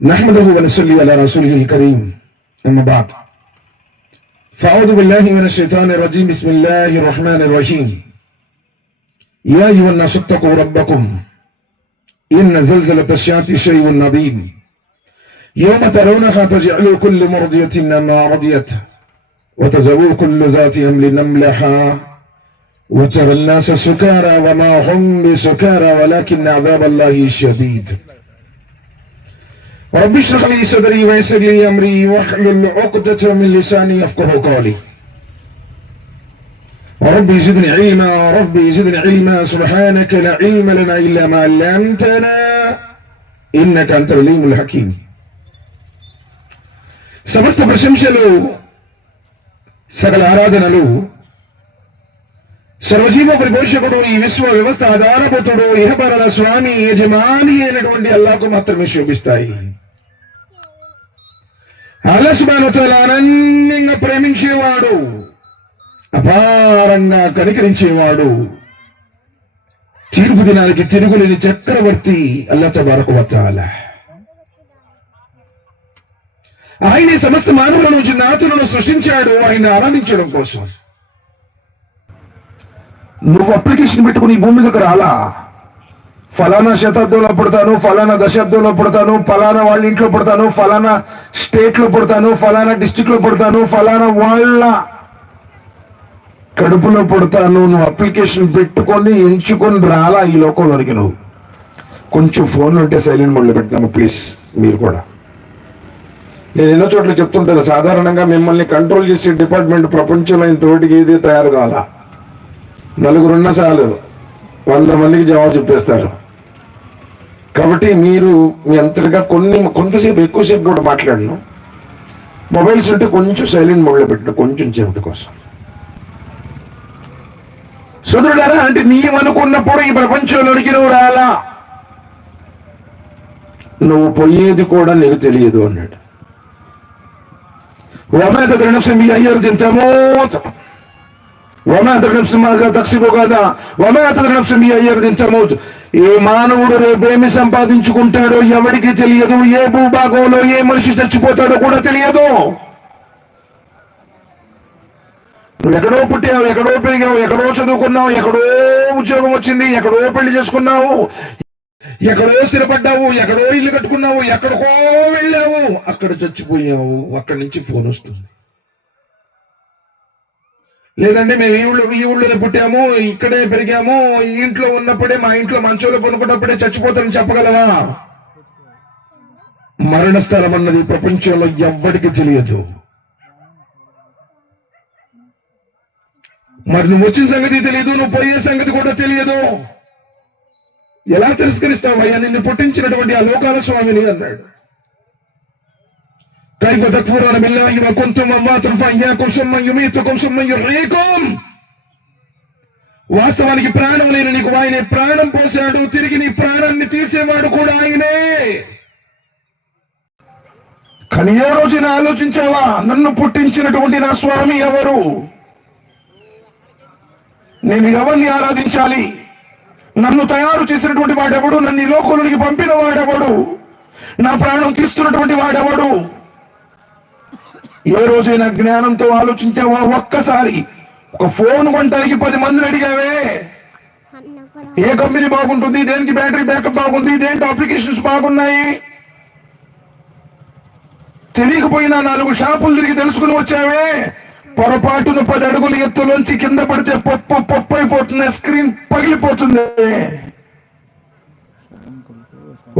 नहमदुहु व नसल्ली अला रसूलिहिल करीम अम्मा बाद फ़अऊज़ु बिल्लाहि मिनश शैतानिर रजीम बिस्मिल्लाहिर रहमानिर रहीम या अय्युहन नास इत्तक़ू रब्बकुम इन्न ज़लज़लतश शाअति शैउन अज़ीम यौम तरौनहा तज़अलु कुल्लु मुर्दियतिन अम्मा रदियत व तज़अलु कुल्लु ज़ाति हम्लिन हम्लहा व तरन नास सुकारा व मा हुम बिसुकारा वलाकिन्न अज़ाबल्लाहि शदीद रब्बि इश्रह ली सदरी व यस्सिर ली अमरी वहलुल उक़दतम मिन लिसानी यफ़क़हू क़ौली रब्बि ज़िदनी इल्मा सुब्हानक ला इल्म लना इल्ला मा अल्लमतना इन्नका अंतल अलीमुल हकीम। సమస్త ప్రశంసలు సకల ఆరాధనలు సర్వజీవ పరిపోషకుడు ఈ విశ్వ వ్యవస్థ ఆధారభూతుడు ఇహపరల స్వామి యజమాని అయినటువంటి అల్లాహ్కు మాత్రమే శోభిస్తాయి. అల్లాహ్ సుబ్హానహు వ తఆలా అనన్యంగా ప్రేమించేవాడు, అపారంగా కనికరించేవాడు, తీర్పు దినానికి తిరుగులేని చక్రవర్తి అల్లాహ్ తబారక వ తఆలా. ఆయన సమస్త మానవులను జిన్నాతులను సృష్టించాడు ఆయన ఆరాధించడం కోసం. నువ్వు అప్లికేషన్ పెట్టుకుని ఈ భూమి దగ్గర రాలా, ఫలానా శతాబ్దంలో పుడతాను, ఫలానా దశాబ్దంలో పుడతాను, ఫలానా వాళ్ళ ఇంట్లో పుడతాను, ఫలానా స్టేట్ లో పుడతాను, ఫలానా డిస్ట్రిక్ట్ లో పుడతాను, ఫలానా వాళ్ళ కడుపులో పుడతాను, నువ్వు అప్లికేషన్ పెట్టుకొని ఎంచుకొని రాలా ఈ లోకంలోనికి. నువ్వు కొంచెం ఫోన్లు ఉంటే సైలెంట్ మోడ్లో పెట్టినాము ప్లీజ్. మీరు కూడా నేను ఎన్నో చోట్ల చెప్తుంటాను, సాధారణంగా మిమ్మల్ని కంట్రోల్ చేసే డిపార్ట్మెంట్ ప్రపంచంలో ఇంతోటికి ఏది తయారు కావాలా. నలుగురున్న చాలు 100 మందికి జవాబు చెప్పేస్తారు. కాబట్టి మీరు మీ అంతటిగా కొంతసేపు ఎక్కువసేపు కూడా మాట్లాడను. మొబైల్స్ ఉంటే కొంచెం సైలెంట్ మోడ్లో పెట్టు, కొంచెం సేపటి కోసం. సోదరులారా, అంటే నీవనుకున్నప్పుడు ఈ ప్రపంచంలోనికి నువ్వు రాలా, నువ్వు పోయేది కూడా నీకు తెలియదు అన్నాడు. وما تدري نفس بأي أرض تموت وما تدري نفس ماذا تكسب غدا وما تدري نفس بأي أرض تموت. ఏ మానవుడు రేపేమి సంపాదించుకుంటాడో ఎవరికి తెలియదు, ఏ భూభాగంలో ఏ మనిషి చచ్చిపోతాడో కూడా తెలియదు. నువ్వు ఎక్కడో పుట్టావు, ఎక్కడో పెరిగావు, ఎక్కడో చదువుకున్నావు, ఎక్కడో ఉద్యోగం వచ్చింది, ఎక్కడో పెళ్లి చేసుకున్నావు, ఎక్కడో స్థిరపడ్డావు, ఎక్కడో ఇల్లు కట్టుకున్నావు, ఎక్కడికో వెళ్ళావు, అక్కడ చచ్చిపోయావు. అక్కడి నుంచి ఫోన్ వస్తుంది. లేదంటే మేము ఈ ఊళ్ళోనే పుట్టాము, ఇక్కడే పెరిగాము, ఈ ఇంట్లో ఉన్నప్పుడే మా ఇంట్లో మంచంలో కొనుక్కున్నప్పుడే చచ్చిపోతానని చెప్పగలవా? మరణ స్థలం అన్నది ప్రపంచంలో ఎవ్వడికి తెలియదు. మరి నువ్వు వచ్చిన సంగతి తెలియదు, నువ్వు పోయే సంగతి కూడా తెలియదు. ఎలా తిరస్కరిస్తావు అయ్యా నిన్ను పుట్టించినటువంటి ఆ లోకాల స్వామిని అన్నాడు. కైఫ తక్ఫురూన బిల్లాహి వ కుంతుమ్ అమ్వాతన్ ఫయయాకుమ్ సుమ్మ యుమీతుకుమ్ సుమ్మ యుహ్యీకుమ్. వాస్తవానికి ప్రాణం లేని నీకు ఆయనే ప్రాణం పోశాడు, తిరిగి నీ ప్రాణాన్ని తీసేవాడు కూడా ఆయనే. కానీ ఏ రోజున ఆలోచించావా, నన్ను పుట్టించినటువంటి నా స్వామి ఎవరు, నేను ఎవరిని ఆరాధించాలి, నన్ను తయారు చేసినటువంటి వాడెవడు, నన్ను ఈ లోకంలోనికి పంపిన వాడెవడు, నా ప్రాణం తీస్తున్నటువంటి వాడెవడు? ఏ రోజైనా జ్ఞానంతో ఆలోచించావా? ఒక్కసారి ఒక ఫోన్ కొనడానికి 10 మందిని అడిగావే, ఏ కంపెనీ బాగుంటుంది, దేనికి బ్యాటరీ బ్యాకప్ బాగుంది, దేంట్లో అప్లికేషన్స్ బాగున్నాయి, తెలియకపోయినా 4 షాపులు తిరిగి తెలుసుకుని వచ్చావే. పొరపాటును 10 అడుగుల ఎత్తులోంచి కింద పడితే పప్పు అయిపోతుంది, స్క్రీన్ పగిలిపోతుంది.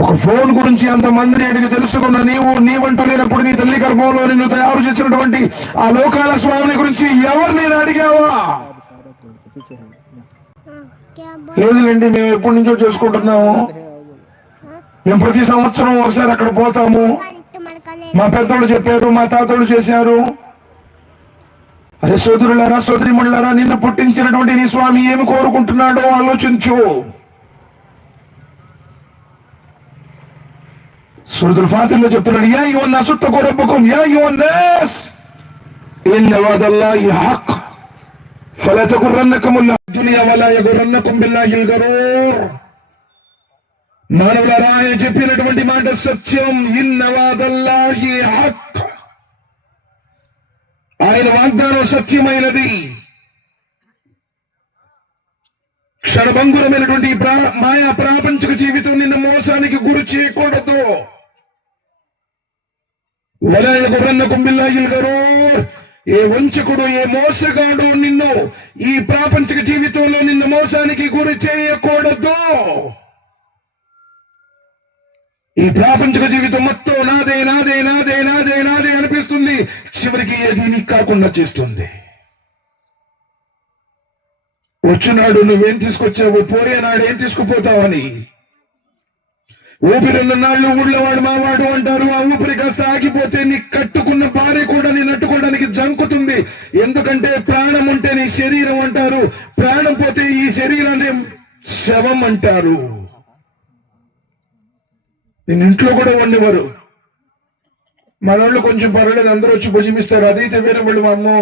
ఒక ఫోన్ గురించి అంతమందిని అడిగి తెలుసుకున్న నీవంటూ లేనప్పుడు నీ తల్లి గర్భంలో నిన్ను తయారు చేసినటువంటి ఆ లోకాల స్వామిని గురించి ఎవరిని అడిగావా? లేదులేండి, మేము ఎప్పటి నుంచో చేసుకుంటున్నాము, మేము ప్రతి సంవత్సరం ఒకసారి అక్కడ పోతాము, మా పెద్దోళ్ళు చెప్పారు, మా తాతోళ్ళు చేశారు. అరే సోదరులారా, సోదరిమణులారా, నిన్ను పుట్టించినటువంటి నీ స్వామి ఏమి కోరుకుంటున్నాడో ఆలోచించు. సూరతుల్ ఫాతిర్లో చెప్తున్నాడు, యా అయ్యుహన్ నాస్ ఇత్తఖూ రబ్బకుమ్ యా అయ్యుహన్ నాస్ ఇన్న వఅదల్లాహి హక్ ఫలా తగుర్రన్నకుముల్ దునియా వలా యగుర్రన్నకుమ్ బిల్లాహిల్ గరూర్. మానవులారా, ఆయన చెప్పినటువంటి మాట సత్యం. ఇన్న వాదల్లాహి హక్, ఆయన వాగ్దానం సత్యమైనది. క్షణభంగురమైనటువంటి మాయా ప్రాపంచిక జీవితం నిన్ను మోసానికి గురి చేయకూడదు. వలా యగుర్రన్నకుం బిల్లాహిల్ గరూర్, ఏ వంచకుడు, ఏ మోసగాడు నిన్ను ఈ ప్రాపంచిక జీవితంలో నిన్ను మోసానికి గురి చేయకూడదు. ఈ ప్రాపంచిక జీవితం మొత్తం నాదే నాదే నాదే నాదే నాదే అనిపిస్తుంది, చివరికి ఏది నీకు కాకుండా చేస్తుంది. వచ్చినాడు నువ్వేం తీసుకొచ్చావు, పోయేనాడు ఏం తీసుకుపోతావని. ఊపిరిన్న నాళ్ళు ఊళ్ళోవాడు మావాడు అంటారు. ఆ ఊపిరి కాస్త ఆగిపోతే నీ కట్టుకున్న భార్య కూడా నేను అట్టుకోవడానికి జంకుతుంది. ఎందుకంటే ప్రాణం ఉంటే నీ శరీరం అంటారు, ప్రాణం పోతే ఈ శరీరాన్ని శవం అంటారు. నేను ఇంట్లో కూడా ఉండేవారు. మనోళ్ళు కొంచెం పర్వాలేదు, అందరూ వచ్చి భుజమిస్తారు. అదైతే వేరే వాళ్ళు, మా అమ్మో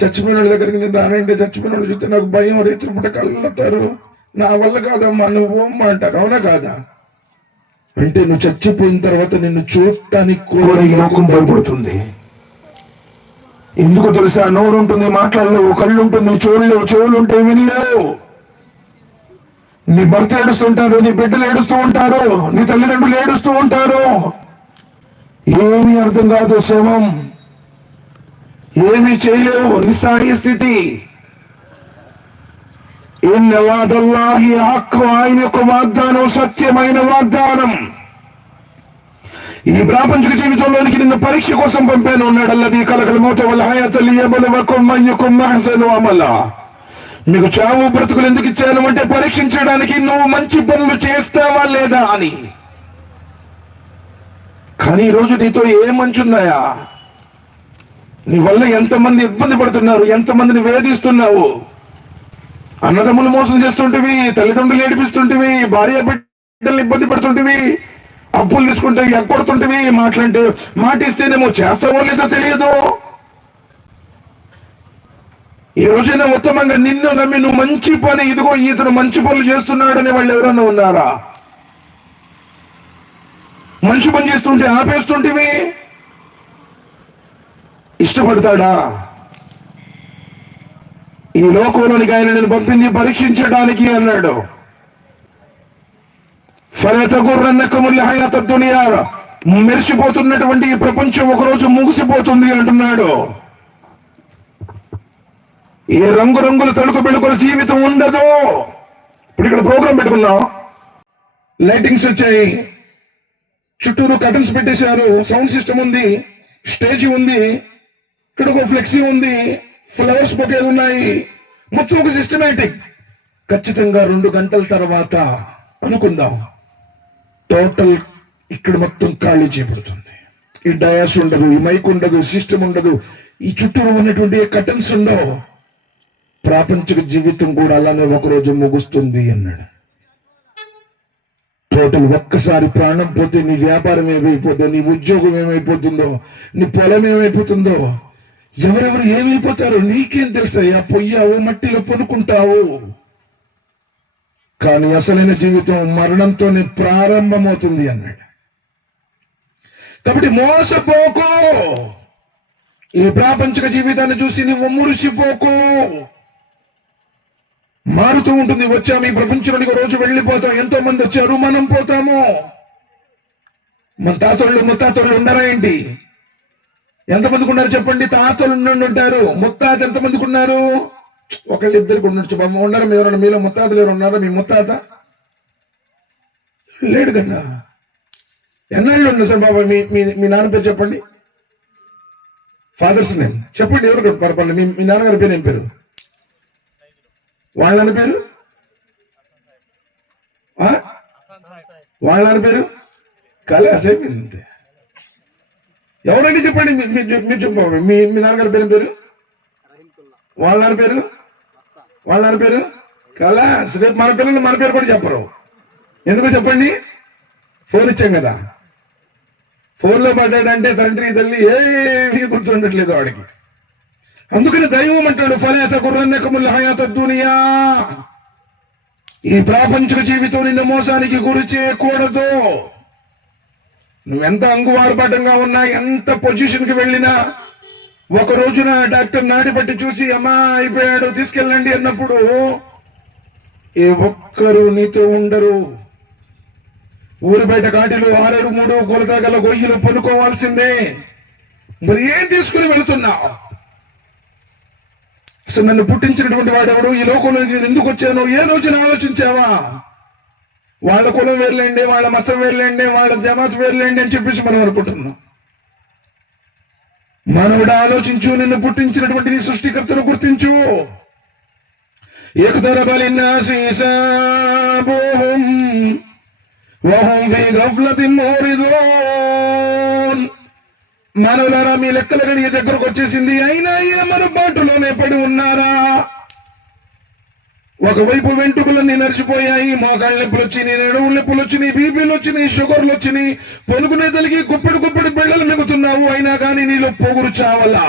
చచ్చిపోయిన వాళ్ళ దగ్గరికి నేను రానంటే చచ్చిపోయిన వాళ్ళు చూస్తే నాకు భయం, రైతులు పుట్ట కళ్ళతారు, నా వల్ల కాదమ్మా నువ్వు అంటారు. అవునా కాదా? అంటే నువ్వు చచ్చిపోయిన తర్వాత నిన్ను చూడటానికి కూడా ఈ లోకం భయపడుతుంది. ఎందుకు తెలుసా? నోరు ఉంటుంది, మాట్లాడలేవు. కళ్ళు ఉంటుంది, చూడలేవు. చెవులు ఉంటే వినలేవు. నీ భర్త ఏడుస్తుంటారు, నీ బిడ్డలు ఏడుస్తూ ఉంటారు, నీ తల్లిదండ్రులు ఏడుస్తూ ఉంటారు. ఏమీ అర్థం కాదు. శవం, ఏమీ చేయలేవు. నిస్సహాయ స్థితి. ఇన్న వాదల్లాహి హక్, ఆయన యొక్క వాగ్దానం సత్యమైన వాగ్దానం. ఈ ప్రాపంచిక జీవితంలోనికి నిన్ను పరీక్ష కోసం పంపాను అన్నాడు. అల్లదీ ఖలకల్ మౌత వల్ హయాత లియబ్లువకుమ్ అయ్యుకుమ్ అహ్సను అమలా. మీకు చావు బ్రతుకులు ఎందుకు ఇచ్చాను అంటే పరీక్షించడానికి, నువ్వు మంచి పనులు చేస్తావా లేదా అని. కానీ ఈరోజు నీతో ఏ మంచి ఉన్నాయా? నీ వల్ల ఎంతమంది ఇబ్బంది పడుతున్నారు, ఎంతమందిని వేధిస్తున్నావు. అన్నదమ్ములు మోసం చేస్తుంటివి, తల్లిదండ్రులు ఏడిపిస్తుంటివి, భార్య బిడ్డలు ఇబ్బంది పడుతుంటివి, అప్పులు తీసుకుంటే ఎక్కొడుతుంటివి. మాట్లాంటే మాట ఇస్తేనేమో చేస్తావో లేదో తెలియదు. ఈ రోజైనా ఉత్తమంగా నిన్ను నమ్మి నువ్వు మంచి పని, ఇదిగో ఇతను మంచి పనులు చేస్తున్నాడనే వాళ్ళు ఎవరన్నా ఉన్నారా? మంచి పని చేస్తుంటే ఆపేస్తుంటివి. ఇష్టపడతాడా? ఈ లోకంలోనికి ఆయన నేను పంపింది పరీక్షించడానికి అన్నాడు. ఫలతగుర్రన్నకముల్ హయాత దునియా, మెరిసిపోతున్నటువంటి ఈ ప్రపంచం ఒకరోజు ముగిసిపోతుంది అంటున్నాడు. ఏ రంగురంగుల తలుకు బెళుకుల జీవితం ఉండదు. ఇప్పుడు ఇక్కడ ప్రోగ్రాం పెట్టుకున్నాం, లైటింగ్స్ వచ్చాయి, చుట్టూరు కర్టన్స్ పెట్టేశారు, సౌండ్ సిస్టమ్ ఉంది, స్టేజ్ ఉంది, ఇక్కడ ఒక ఫ్లెక్సీ ఉంది, ఫ్లవర్స్ బొకేలు ఉన్నాయి, మొత్తం ఒక సిస్టమేటిక్. ఖచ్చితంగా 2 గంటల తర్వాత అనుకుందాం, టోటల్ ఇక్కడ మొత్తం ఖాళీ చేయబడుతుంది. ఈ డయాస్ ఉండదు, ఈ మైక్ ఉండదు, సిస్టమ్ ఉండదు, ఈ చుట్టూరు ఉన్నటువంటి కర్టన్స్ ఉండవు. ప్రాపంచిక జీవితం కూడా అలానే ఒకరోజు ముగుస్తుంది అన్నాడు. టోటల్ ఒక్కసారి ప్రాణం పోతే నీ వ్యాపారం ఏమైపోతుందో, నీ ఉద్యోగం ఏమైపోతుందో, నీ పొలం ఏమైపోతుందో, ఎవరెవరు ఏమైపోతారో నీకేం తెలుసయ్యా? పొయ్యావు, మట్టిలో పనుకుంటావు. కానీ అసలైన జీవితం మరణంతోనే ప్రారంభమవుతుంది అన్నాడు. కాబట్టి మోసపోకు. ఈ ప్రాపంచిక జీవితాన్ని చూసి నువ్వు మురిసిపోకు. మారుతూ ఉంటుంది. వచ్చాము ఈ ప్రపంచంలోకి, రోజు వెళ్ళిపోతాం. ఎంతో మంది వచ్చారు, మనం పోతాము. మన తాతోళ్ళు ముత్తాతోళ్ళు ఉన్నారా ఏంటి? ఎంతమందికి ఉన్నారు చెప్పండి? తాతోళ్ళు ఉంటారు, ముత్తాత ఎంతమందికి ఉన్నారు? ఒకళ్ళు ఇద్దరికి ఉండొచ్చు. ఉన్నారు మీరు, మీలో ముత్తాతలు ఎవరు ఉన్నారా? మీ ముత్తాత లేడు కదా. ఎన్నాళ్ళు ఉన్నారు సార్ బాబా? మీ నాన్న పేరు చెప్పండి, ఫాదర్స్ నేమ్ చెప్పండి. ఎవరు పరపల్లి? మీ నాన్నగారి పేరు ఏం పేరు? వాళ్ళ నాన్న పేరు? వాళ్ళ నాన్న పేరు కళాసేమింది. ఎవరండి చెప్పండి, మీరు చెప్పండి. మీ నాన్నగారి పేరు? వాళ్ళ నాన్న పేరు? వాళ్ళ నాన్న పేరు కళాస్. రేపు మన పిల్లలు మన పేరు కూడా చెప్పరు. ఎందుకు చెప్పండి? ఫోన్ ఇచ్చాం కదా. ఫోన్లో పడ్డాడంటే తండ్రి తల్లి ఏమీ గుర్తుండట్లేదు వాడికి. అందుకని దైవం అంటాడు, ఫలతగుర్రన్నకుముల్ హయాత దునియా, ఈ ప్రాపంచిక జీవితం నిన్ను మోసానికి గురి చేయకూడదు. నువ్వెంత అంగువార్పాటంగా ఉన్నా, ఎంత పొజిషన్కి వెళ్ళినా, ఒక రోజున డాక్టర్ నాడి పట్టి చూసి అమ్మా అయిపోయాడు తీసుకెళ్ళండి అన్నప్పుడు ఏ ఒక్కరు నీతో ఉండరు. ఊరి బయట కాటిలు 6-3 కొలతగల గొయ్యలు పనుకోవాల్సిందే. మరి ఏం తీసుకుని వెళుతున్నావు? అసలు నన్ను పుట్టించినటువంటి వాడెవడు, ఈ లోకంలో ఎందుకు వచ్చాను, ఏ రోజున ఆలోచించావా? వాళ్ళ కులం వేర్లేండి, వాళ్ళ మతం వేర్లేండి, వాళ్ళ జమాత్ వేర్లేండి అని చెప్పేసి మనం అనుకుంటున్నాం. మనవుడు ఆలోచించు, నిన్ను పుట్టించినటువంటి నీ సృష్టికర్తను గుర్తించు. ఇఖ్తరబ లిన్నాసి హిసాబుహుం వహుం ఫీ గఫ్లతిన్ మురిదూన్. మానవులారా, మీ లెక్కల గడి దగ్గరకు వచ్చేసింది, అయినా ఏమను బాటులోనే పడి ఉన్నారా? ఒకవైపు వెంట్రుకలన్నీ నరిచిపోయాయి, మోకాళ్ళ నొప్పులు వచ్చినాయి, నడువుల నొప్పులు వచ్చినాయి, బీపీలు వచ్చినాయి, షుగర్లు వచ్చినాయి, పొనుకునే తలిగి గుప్పెడు గుప్పెడు బిళ్ళలు మిగుతున్నావు. అయినా కానీ నీలో పొగురు చావలా.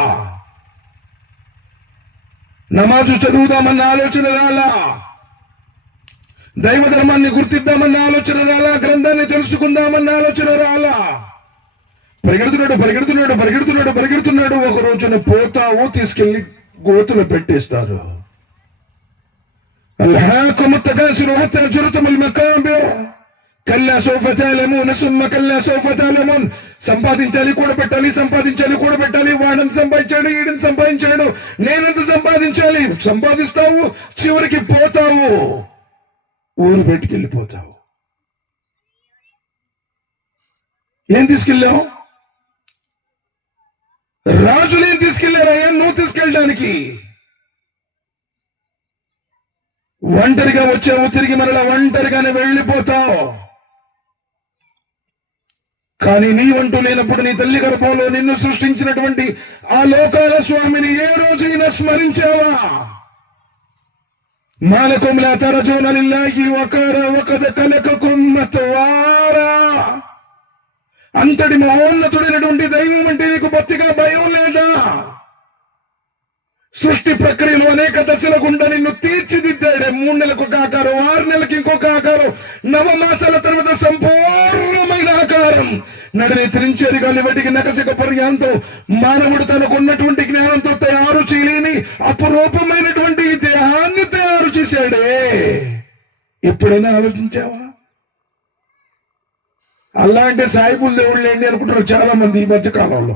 నమాజు చదువుదామన్న ఆలోచన రాలా, దైవ ధర్మాన్ని గుర్తిద్దామన్న ఆలోచన రాలా, గ్రంథాన్ని తెలుసుకుందామన్న ఆలోచన రాలా. పరిగెడుతున్నాడు. ఒక రోజున పోతావు, తీసుకెళ్లి గోతులు పెట్టేస్తారు. అల్హాకుము తకాసురు హత్తా జుర్తుముల్ మకాబిర్ కల్లా సౌఫ తఅలమూన్ సుమ్మ కల్లా సౌఫ తఅలమూన్. సంపాదించాలి, కూడబెట్టాలి. వాడని సంపాదించాడు, ఈడని సంపాదించాడు, నేనెంత సంపాదించాలి? సంపాదిస్తావు, చివరికి పోతావు, ఊరు బయటికెళ్ళిపోతావు. ఏం తీసుకెళ్ళావు? రాజులు ఏం తీసుకెళ్లారయ్యా నువ్వు తీసుకెళ్ళడానికి? ఒంటరిగా వచ్చావు, తిరిగి మరలా ఒంటరిగానే వెళ్ళిపోతావు. కానీ నీవంటూ లేనప్పుడు నీ తల్లి గర్భంలో నిన్ను సృష్టించినటువంటి ఆ లోకాల స్వామిని ఏ రోజైనా స్మరించావా? మాలకుం లా తరజూన లిల్లాహి వకారా వకద్ ఖలకకుం అత్వారా. అంతటి మహోన్నతుడైనటువంటి దైవం అంటే నీకు బొత్తిగా భయం లేదా? సృష్టి ప్రక్రియలో అనేక దశల గుండా నిన్ను తీర్చిదిద్దాడే. 3 నెలలకు ఒక ఆకారం, 6 నెలలకు ఇంకొక ఆకారం, 9 మాసాల తర్వాత సంపూర్ణమైన ఆకారం. నడిని త్రించేది గాలి వటికి నకసిక పర్యాంతం మానవుడు తనకున్నటువంటి జ్ఞానంతో తయారు చేయలేని అపురూపమైనటువంటి ఈ దేహాన్ని తయారు చేశాడే. ఎప్పుడైనా ఆలోచించావా? అలాంటి సాయిబుల్ దేవుళ్ళేండి అనుకుంటారు చాలా మంది ఈ మధ్య కాలంలో.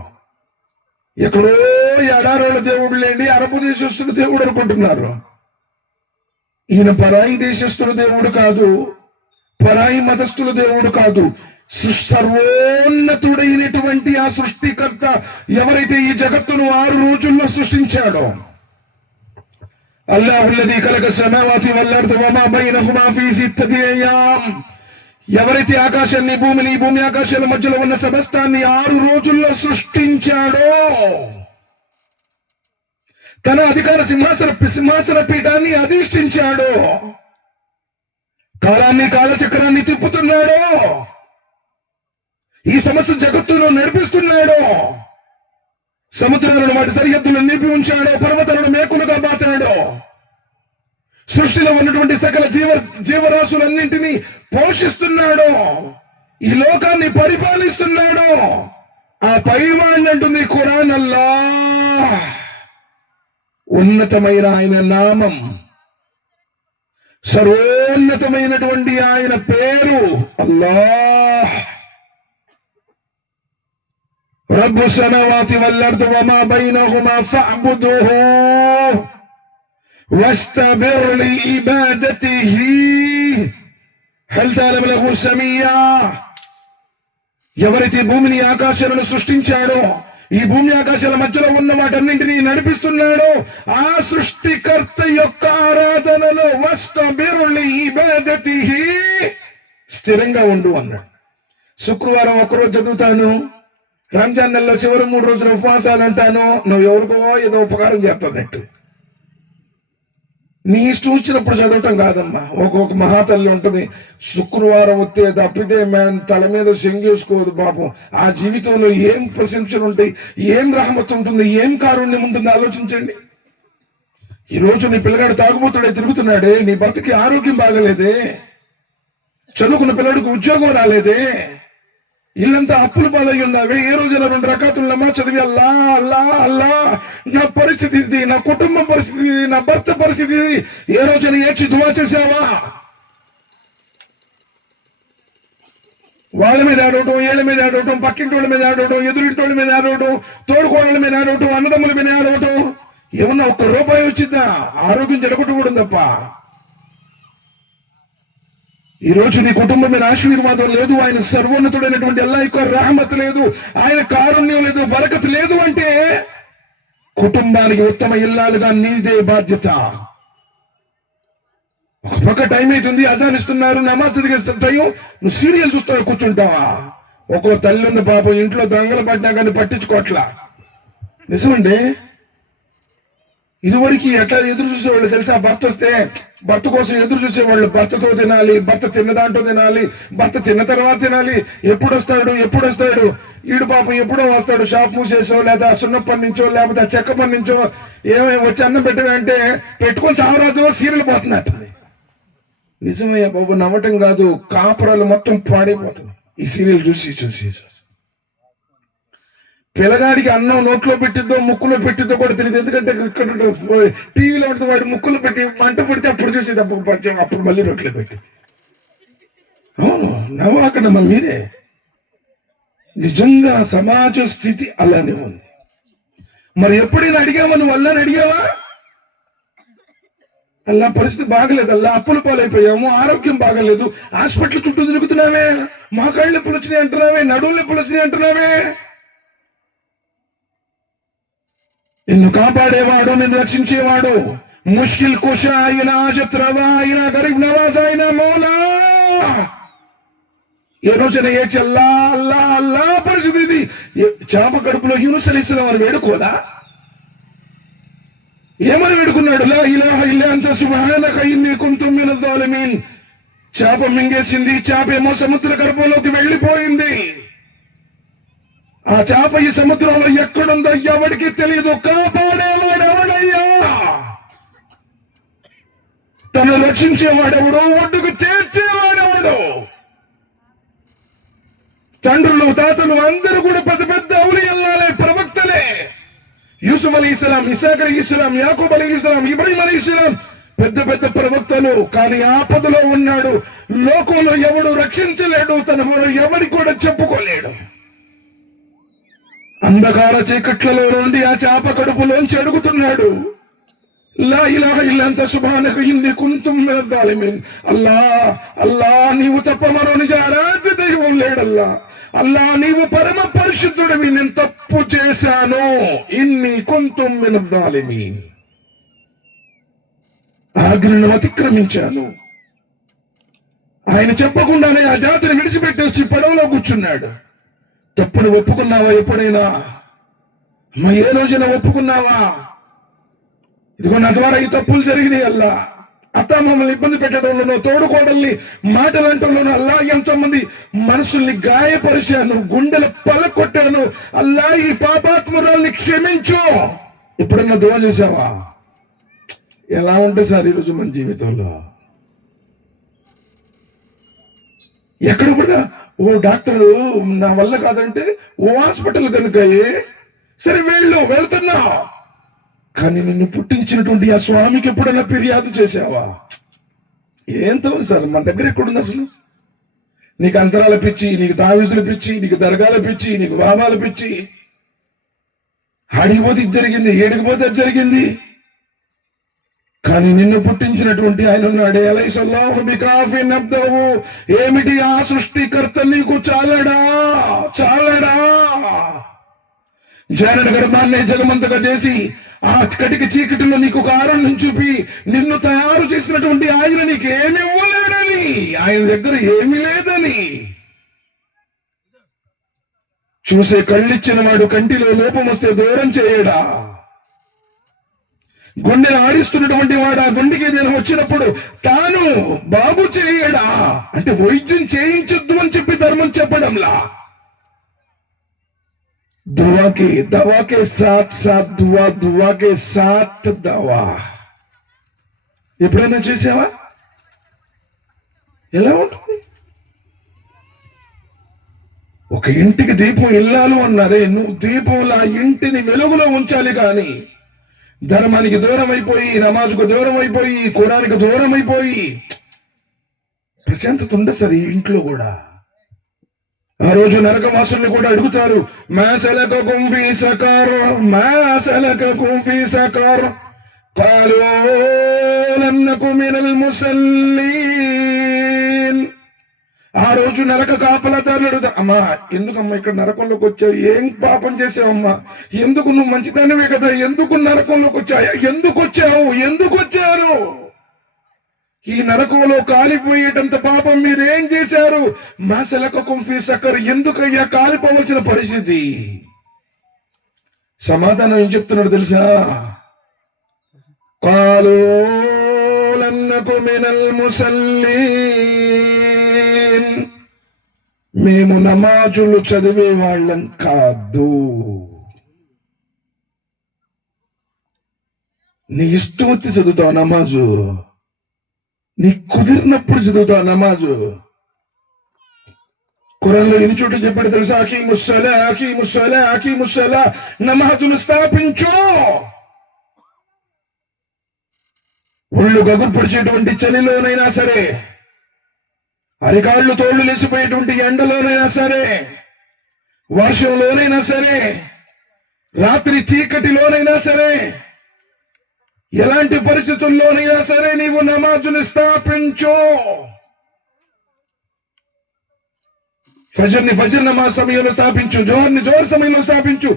ఎక్కడో ఎడారోళ్ళ దేవుడు లేండి, అరబు దేశస్తుల దేవుడు అనుకుంటున్నారు. ఈయన పరాయి దేశస్తుల దేవుడు కాదు, పరాయి మతస్థుల దేవుడు కాదు. సర్వోన్నతుడైనటువంటి ఆ సృష్టికర్త ఎవరైతే ఈ జగత్తును 6 రోజుల్లో సృష్టించాడో, అల్లాహుల్లదీ ఖలక సమావాతి వల్ అర్ద వమా బైనహుమా ఫీ 6 అయ్యామ్. ఎవరైతే ఆకాశాన్ని, భూమిని, భూమి ఆకాశాల మధ్యలో ఉన్న సమస్తాన్ని 6 రోజుల్లో సృష్టించాడో, తన అధికార సింహాసన పీఠాన్ని అధిష్ఠించాడో, కాలాన్ని, కాలచక్రాన్ని తిప్పుతున్నాడో, ఈ సమస్త జగత్తును నడిపిస్తున్నాడో, సముద్రాలను వాటి సరిహద్దులను నింపి ఉంచాడో, పర్వతాలను మేకులుగా బాతాడో, సృష్టిలో ఉన్నటువంటి సకల జీవరాశులన్నింటినీ పోషిస్తున్నాడో, ఈ లోకాన్ని పరిపాలిస్తున్నాడో, ఆ పైవాణ్ణి అంటుంది ఖురాన్. అల్లాహ్, ఉన్నతమైన ఆయన నామం, సర్వోన్నతమైనటువంటి ఆయన పేరు అల్లాహ్. రబ్బు సమావాతి వల్ అర్ద్ వమా బైనహుమా ఫఅబ్దుహు వస్తబిర్ లిఇబాదతిహి హల్ తఅలము లహు సమీయా. ఎవరైతే భూమిని, ఆకాశాలను సృష్టించాడో, ఈ భూమి ఆకాశాల మధ్యలో ఉన్న వాటన్నింటినీ నడిపిస్తున్నాడో, ఆ సృష్టికర్త యొక్క ఆరాధనలో వస్తబిర్ లిఇబాదతిహి, స్థిరంగా ఉండు అన్నాడు. శుక్రవారం ఒక్కరోజు చదువుతాను, రంజాన్ నెలలో చివరి 3 రోజుల ఉపవాసాలు అంటాను, నువ్వు ఎవరికో ఏదో ఉపకారం చేస్తానంటూ. నీ ఇష్టం వచ్చినప్పుడు చదవటం కాదమ్మా. ఒక్కొక్క మహాతల్లి ఉంటుంది, శుక్రవారం వస్తే తప్పితే మేము తల మీద సెంగేసుకోదు పాపం. ఆ జీవితంలో ఏం ప్రశంసలు ఉంటాయి, ఏం రహమత్ ఉంటుంది, ఏం కారుణ్యం ఉంటుంది ఆలోచించండి. ఈ రోజు నీ పిల్లగాడు తాగుబోతుడే తిరుగుతున్నాడే, నీ భర్తకి ఆరోగ్యం బాగలేదే, చదువుకున్న పిల్లడికి ఉద్యోగం రాలేదే, ఇల్లంతా అప్పులు పాలై ఉన్నావే, ఏ రోజున 2 రకాతులు నమాజ్ చదివి అల్లా అల్లా అల్లా నా పరిస్థితి ఇది, నా కుటుంబం పరిస్థితి ఇది, నా భర్త పరిస్థితి ఇది, ఏ రోజున ఏడ్చి దువా చేసావా? వాళ్ళ మీద ఆడవటం, ఏళ్ళ మీద ఆడవటం, పక్కింటోళ్ళ మీద ఆడవటం, ఎదురింటోళ్ళ మీద ఆడవటం, తోడుకోళ్ళ మీద ఆడవటం, అన్నదమ్ముల మీద ఆడవటం, ఏమన్నా 1 రూపాయి వచ్చిందా? ఆరోగ్యం జరగకూడదు తప్ప. ఈ రోజు నీ కుటుంబం మీద ఆశీర్వాదం లేదు, ఆయన సర్వోన్నతుడైనటువంటి అల్లాహ్ యొక్క రహమత్ లేదు, ఆయన కారుణ్యం లేదు, బరకత్ లేదు అంటే కుటుంబానికి ఉత్తమ ఇల్లాలుగా నీదే బాధ్యత. ఒక పక్క టైం అవుతుంది, అజానిస్తున్నారు, నమాజ్ చదివే టైం, నువ్వు సీరియల్ చూస్తా కూర్చుంటావా? ఒక్కో తల్లి ఉంది పాపం, ఇంట్లో దొంగలు పడినా కానీ పట్టించుకోవట్లా. నిజమండి. ఇదివరకు ఎట్లా ఎదురు చూసేవాళ్ళు తెలుసా? భర్త వస్తే భర్త కోసం ఎదురు చూసేవాళ్ళు. భర్తతో తినాలి, భర్త తిన్న దాంట్లో తినాలి, భర్త తిన్న తర్వాత తినాలి, ఎప్పుడు వస్తాడు ఈడు పాపం ఎప్పుడో వస్తాడు, షాప్ మూసేసో, లేదా సున్నప్పటి నుంచో, లేకపోతే చెక్క పని నుంచో, ఏమేమి వచ్చి అన్నం పెట్టాలంటే పెట్టుకొని సావరాజు సీరియల్ పోతున్నట్టు. నిజమయ్యా బాబు, నవ్వటం కాదు, కాపురాలు మొత్తం పాడైపోతుంది ఈ సీరియల్ చూసి చూసి. పిల్లగాడికి అన్నం నోట్లో పెట్టిద్దో ముక్కులో పెట్టిద్దో కూడా తెలియదు, ఎందుకంటే ఇక్కడ టీవీలో ఉంటుంది, వాడు ముక్కులో పెట్టి మంట పెడితే అప్పుడు చూసేది, అప్పుడు మళ్ళీ నోట్లో పెట్టింది. అవును, నవ్వకండమ్మా మీరే. నిజంగా సమాజ స్థితి అలానే ఉంది. మరి ఎప్పుడైనా అడిగావా? నువ్వు అల్లాని అడిగావా? అల్లా పరిస్థితి బాగలేదు, అల్లా అప్పుల పాలైపోయాము, ఆరోగ్యం బాగలేదు, హాస్పిటల్ చుట్టూ తిరుగుతున్నావే, మా కళ్ళు నొప్పులు వచ్చినాయి అంటున్నావే, నడువులు నొప్పులు వచ్చినాయి అంటున్నావే. నిన్ను కాపాడేవాడు, నిన్ను రక్షించేవాడు, ముష్కిల్ కుష అయినా, జత్రవా అయినా, గరీబ్ నవాజ్ అయినా, మౌలా. ఏ రోజున ఏడ్చి అల్లా అల్లా అల్లా పరిస్థితి. చాప కడుపులో యూనుస్ అలైహిస్సలాం వారు వేడుకోదా? ఏమని వేడుకున్నాడు? లా ఇలాహ ఇల్లా అంత సుబ్హానక ఇన్నీ కుంతు మినజ్ జాలిమీన్. చాప మింగేసింది, చాప ఏమో సముద్ర గర్భంలోకి వెళ్ళిపోయింది. ఆ చేప ఈ సముద్రంలో ఎక్కడుందో ఎవరికి తెలియదు. కాపాడేవాడు ఎవడయ్యా? తను రక్షించేవాడెవడు? ఒడ్డుకు చేర్చేవాడెవడు? తండ్రులు తాతలు అందరూ కూడా పెద్ద పెద్ద ఔలియల్లాలే, ప్రవక్తలే. యూసుఫ్ అలైహిస్సలాం, ఇస్సాక్ అలైహిస్సలాం, యాకూబ్ అలైహిస్సలాం, ఇబ్రాహీం అలైహిస్సలాం, పెద్ద పెద్ద ప్రవక్తలు. కానీ ఆపదలో ఉన్నాడు, లోకంలో ఎవడు రక్షించలేడు, తన ఎవడి కూడా చెప్పుకోలేడు. అంధకార చీకట్లలో నుండి ఆ చేప కడుపులోంచి అడుగుతున్నాడు, లా ఇలాహ ఇల్లా అంత సుబ్హానక ఇన్నీ కుంతు మినజ్ జాలిమీన్. అల్లా అల్లా, నీవు తప్ప మరో నిజ ఆరాధ్య దైవం లేడల్లా. అల్లా, నీవు పరమ పరిశుద్ధుడివి, నేను తప్పు చేశాను. ఇన్నీ కుంతు మినజ్ జాలిమీన్, ఆజ్ఞను అతిక్రమించాను. ఆయన చెప్పకుండానే ఆ జాతిని విడిచిపెట్టేసి పడవలో కూర్చున్నాడు. తప్పును ఒప్పుకున్నావా ఎప్పుడైనా? ఏ రోజున ఒప్పుకున్నావా? ఇదిగో నా ద్వారా ఈ తప్పులు జరిగినాయి అల్లా, అత్త మమ్మల్ని ఇబ్బంది పెట్టడంలోనో, తోడుకోడల్ని మాటలు అంటంలోనో అల్లా ఎంతో మంది మనసుల్ని గాయపరిచాను, గుండెలు పలకొట్టాను. అల్లా, ఈ పాపాత్మురాల్ని క్షమించు. ఎప్పుడన్నా దువా చేశావా? ఎలా ఉంటుంది సార్ ఈరోజు మన జీవితంలో? ఎక్కడ కూడా ఓ డాక్టరు నా వల్ల కాదంటే ఓ హాస్పిటల్ కనుక సరే వెళ్తున్నా, కానీ నిన్ను పుట్టించినటువంటి ఆ స్వామికి ఎప్పుడన్నా ఫిర్యాదు చేశావా? ఏంతో సార్ మన దగ్గర ఎక్కడుంది అసలు? నీకు అంతరాల పిచ్చి, నీకు తావిజుల పిచ్చి, నీకు దర్గాల పిచ్చి, నీకు బాబాల పిచ్చి. ఆడిగిపోతే ఇది జరిగింది, ఏడిగిపోతే అది జరిగింది. కానీ నిన్ను పుట్టించినటువంటి ఆయన ఉన్నాడే, అలైహిస్సలాహు బికాఫిన్ అబ్దహు. ఏమిటి ఆ సృష్టికర్త నీకు చాలడా? జానడ గర్భాన్ని జగమంతగా చేసి ఆ కటిక చీకటిలో నీకు ఒక ఆరణ్యం చూపి నిన్ను తయారు చేసినటువంటి ఆయన నీకు ఏమి ఇవ్వలేడని, ఆయన దగ్గర ఏమీ లేదని. చూసే కళ్ళిచ్చిన వాడు కంటిలో లోపం వస్తే దూరం చేయడా? గుండెను ఆడిస్తున్నటువంటి వాడు ఆ గుండెకి నేను వచ్చినప్పుడు తాను బాగు చేయడా? అంటే వైద్యం చేయించొద్దు అని చెప్పి ధర్మం చెప్పడంలా, दुआ के दवा के साथ साथ दुआ, दुआ के साथ दवा. ఎప్పుడైనా చేసావా? ఎలా ఉంటుంది? ఒక ఇంటికి దీపం ఇల్లాలు అన్నారే, నువ్వు దీపంలా ఇంటిని వెలుగులో ఉంచాలి కానీ ధర్మానికి దూరం అయిపోయి, నమాజుకు దూరం అయిపోయి, ఖురానికి దూరం అయిపోయి ప్రశాంతత ఉండే సరే ఈ ఇంట్లో కూడా. ఆ రోజు నరకవాసుల్ని కూడా అడుగుతారు, మా సలకకుం ఫీ సకర్, మా సలకకుం ఫీ సకర్, ఖాలూ లం నకు మినల్ ముసల్లీన్. ఆ రోజు నరక కాపలాదారులు అడుగుతారు, అమ్మా ఎందుకమ్మా ఇక్కడ నరకంలోకి వచ్చావు? ఏం పాపం చేసావమ్మా? ఎందుకు? నువ్వు మంచిదానివే కదా, ఎందుకు నరకంలోకి వచ్చావు? ఎందుకు వచ్చావు? ఎందుకు వచ్చారు? ఈ నరకంలో కాలిపోయేటంత పాపం మీరేం చేశారు? మా సలకకుం ఫీ సకర్, ఎందుకయ్యా కాలిపోవలసిన పరిస్థితి? సమాధానం ఏం చెప్తున్నాడు తెలుసా? ఖాలూ లం నకు మినల్ ముసల్లీన్, మేము నమాజులు చదివే వాళ్ళం కాదు. నీ ఇష్టం వచ్చి చదువుతావు నమాజు, నీ కుదిరినప్పుడు చదువుతావు నమాజు. ఖురాన్లో ఎన్ని చోట్ల చెప్పాడు తెలుసా? అకీముస్సలా అకీముస్సలా అకీముస్సలా, నమాజును స్థాపించు. ఒళ్ళు గగురు పొడిచేటువంటి చలిలోనైనా సరే, అరికాళ్ళు తోళ్లు లేచిపోయేటువంటి ఎండలోనైనా సరే, వర్షంలోనైనా సరే, రాత్రి చీకటిలోనైనా సరే, ఎలాంటి పరిస్థితుల్లోనైనా సరే నీవు నమాజును స్థాపించు. ఫజర్ నమాజ్ సమయంలో స్థాపించు, జోహర్ సమయంలో స్థాపించు.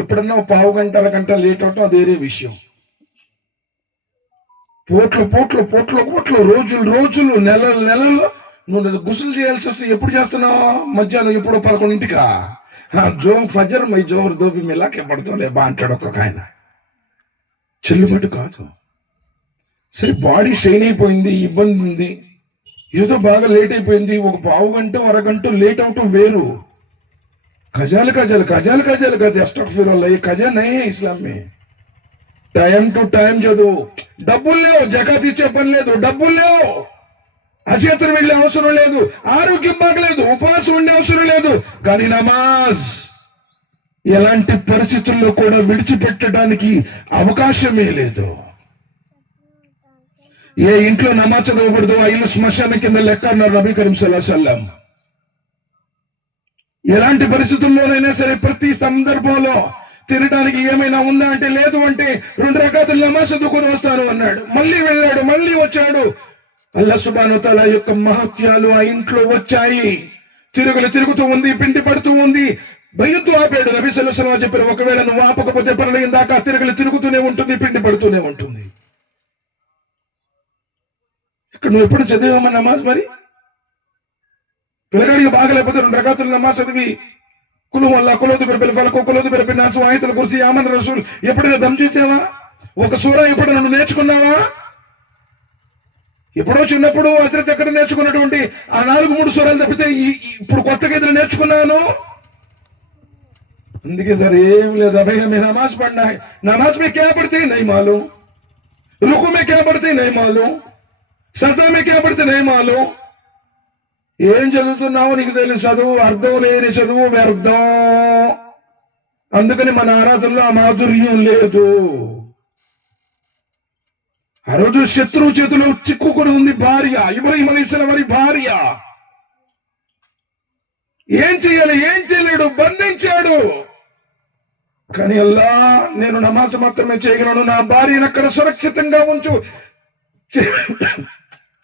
ఎప్పుడన్నా పావు గంట అరగంట లేట్ అవటం అదేరే విషయం. పోట్లు రోజులు నెలల్లో నువ్వు గుసులు చేయాల్సి వస్తే ఎప్పుడు చేస్తున్నావా? మధ్యాహ్నం ఎప్పుడో 11ంటికా? ఫజర్ మై జోహర్ దోబి మిలాకే పడుతుంది బా అంటాడు ఒక్కొక్క ఆయన. చెల్లుబాటు కాదు. సరే బాడీ స్ట్రెయిన్ అయిపోయింది, ఇబ్బంది ఉంది, ఏదో బాగా లేట్ అయిపోయింది, ఒక పావు గంట అరగంట లేట్ అవటం వేరు. కజాలు అస్తగ్ఫిరుల్లాహ్, కజా నహీ హై ఇస్లాం మే. టైం టు టైం చదువు. డబ్బులు లేవు, జకాత్ ఇచ్చే పని లేదు, డబ్బులు లేవు, అచేతను వెళ్ళే అవసరం లేదు, ఆరోగ్యం బాగలేదు, ఉపవాసం ఉండే అవసరం లేదు, కానీ నమాజ్ ఎలాంటి పరిస్థితుల్లో కూడా విడిచిపెట్టడానికి అవకాశమే లేదు. ఏ ఇంట్లో నమాజ్ చదవకూడదు ఆ ఇల్లు శ్మశానం కింద లెక్క అన్నారు నబీ కరీం సల్లల్లాహు అలైహి వసల్లం. ఎలాంటి పరిస్థితుల్లోనైనా సరే, ప్రతి సందర్భంలో తినడానికి ఏమైనా ఉందా అంటే లేదు అంటే 2 రకాతులు నమాజ్ చదువుకొని వస్తాను అన్నాడు. మళ్ళీ వెళ్ళాడు, మళ్ళీ వచ్చాడు. అల్లాహ్ సుబ్హానహు వ తఆలా యొక్క మహత్యాలు ఆ ఇంట్లో వచ్చాయి. తిరుగుతూ ఉంది, పిండి పడుతూ ఉంది. భయంతో ఆపాడు. నబీ సల్లల్లాహు అలైహి వసల్లం చెప్పారు, ఒకవేళ నువ్వు ఆపకపోతే పర్లేదు, దాకా తిరుగుతూనే ఉంటుంది, పిండి పడుతూనే ఉంటుంది. ఇక్కడ నువ్వు ఎప్పుడు చదివామా నమాజ్? మరి పిల్లగాడికి బాగలేకపోతే 2 రకాతులు నమాజ్ చదివి కులు వల్ల కులోదు పెరిపి ఫలకు కులోదు పెరిపి నాసు ఆయతుల కుర్సీ ఆమన్ రసూల్ ఎప్పుడైనా దమ్ చేసావా? ఒక సూరా ఎప్పుడైనా నువ్వు నేర్చుకున్నావా? ఎప్పుడో చిన్నప్పుడు హజరత్ ఎక్కడ నేర్చుకున్నటువంటి ఆ 4-3 సూరాలు తప్పితే ఇప్పుడు కొత్తగా ఎదురు నేర్చుకున్నాను. అందుకే సార్ ఏం లేదు, అభయ మే నమాజ్ పढ़ना है, नमाज में क्या पढ़ते नहीं मालूम, रुकू में क्या पढ़ते नहीं मालूम, सजदा में क्या पढ़ते नहीं मालूम. ఏం చదువుతున్నావు నీకు తెలుసు, చదువు అర్థం లేని చదువు వ్యర్థం. అందుకని మన ఆరాధనలో ఆ మాధుర్యం లేదు. ఆ రోజు శత్రువు చేతిలో చిక్కుకుని ఉంది భార్య, ఇబ్రాహీం అలైహిస్సలాం వారి భార్య. ఏం చేయాలి? ఏం చేయలేడు, బంధించాడు. కానీ అల్లాహ్, నేను నమాజ్ మాత్రమే చేయగలను, నా భార్యను అక్కడ సురక్షితంగా ఉంచు.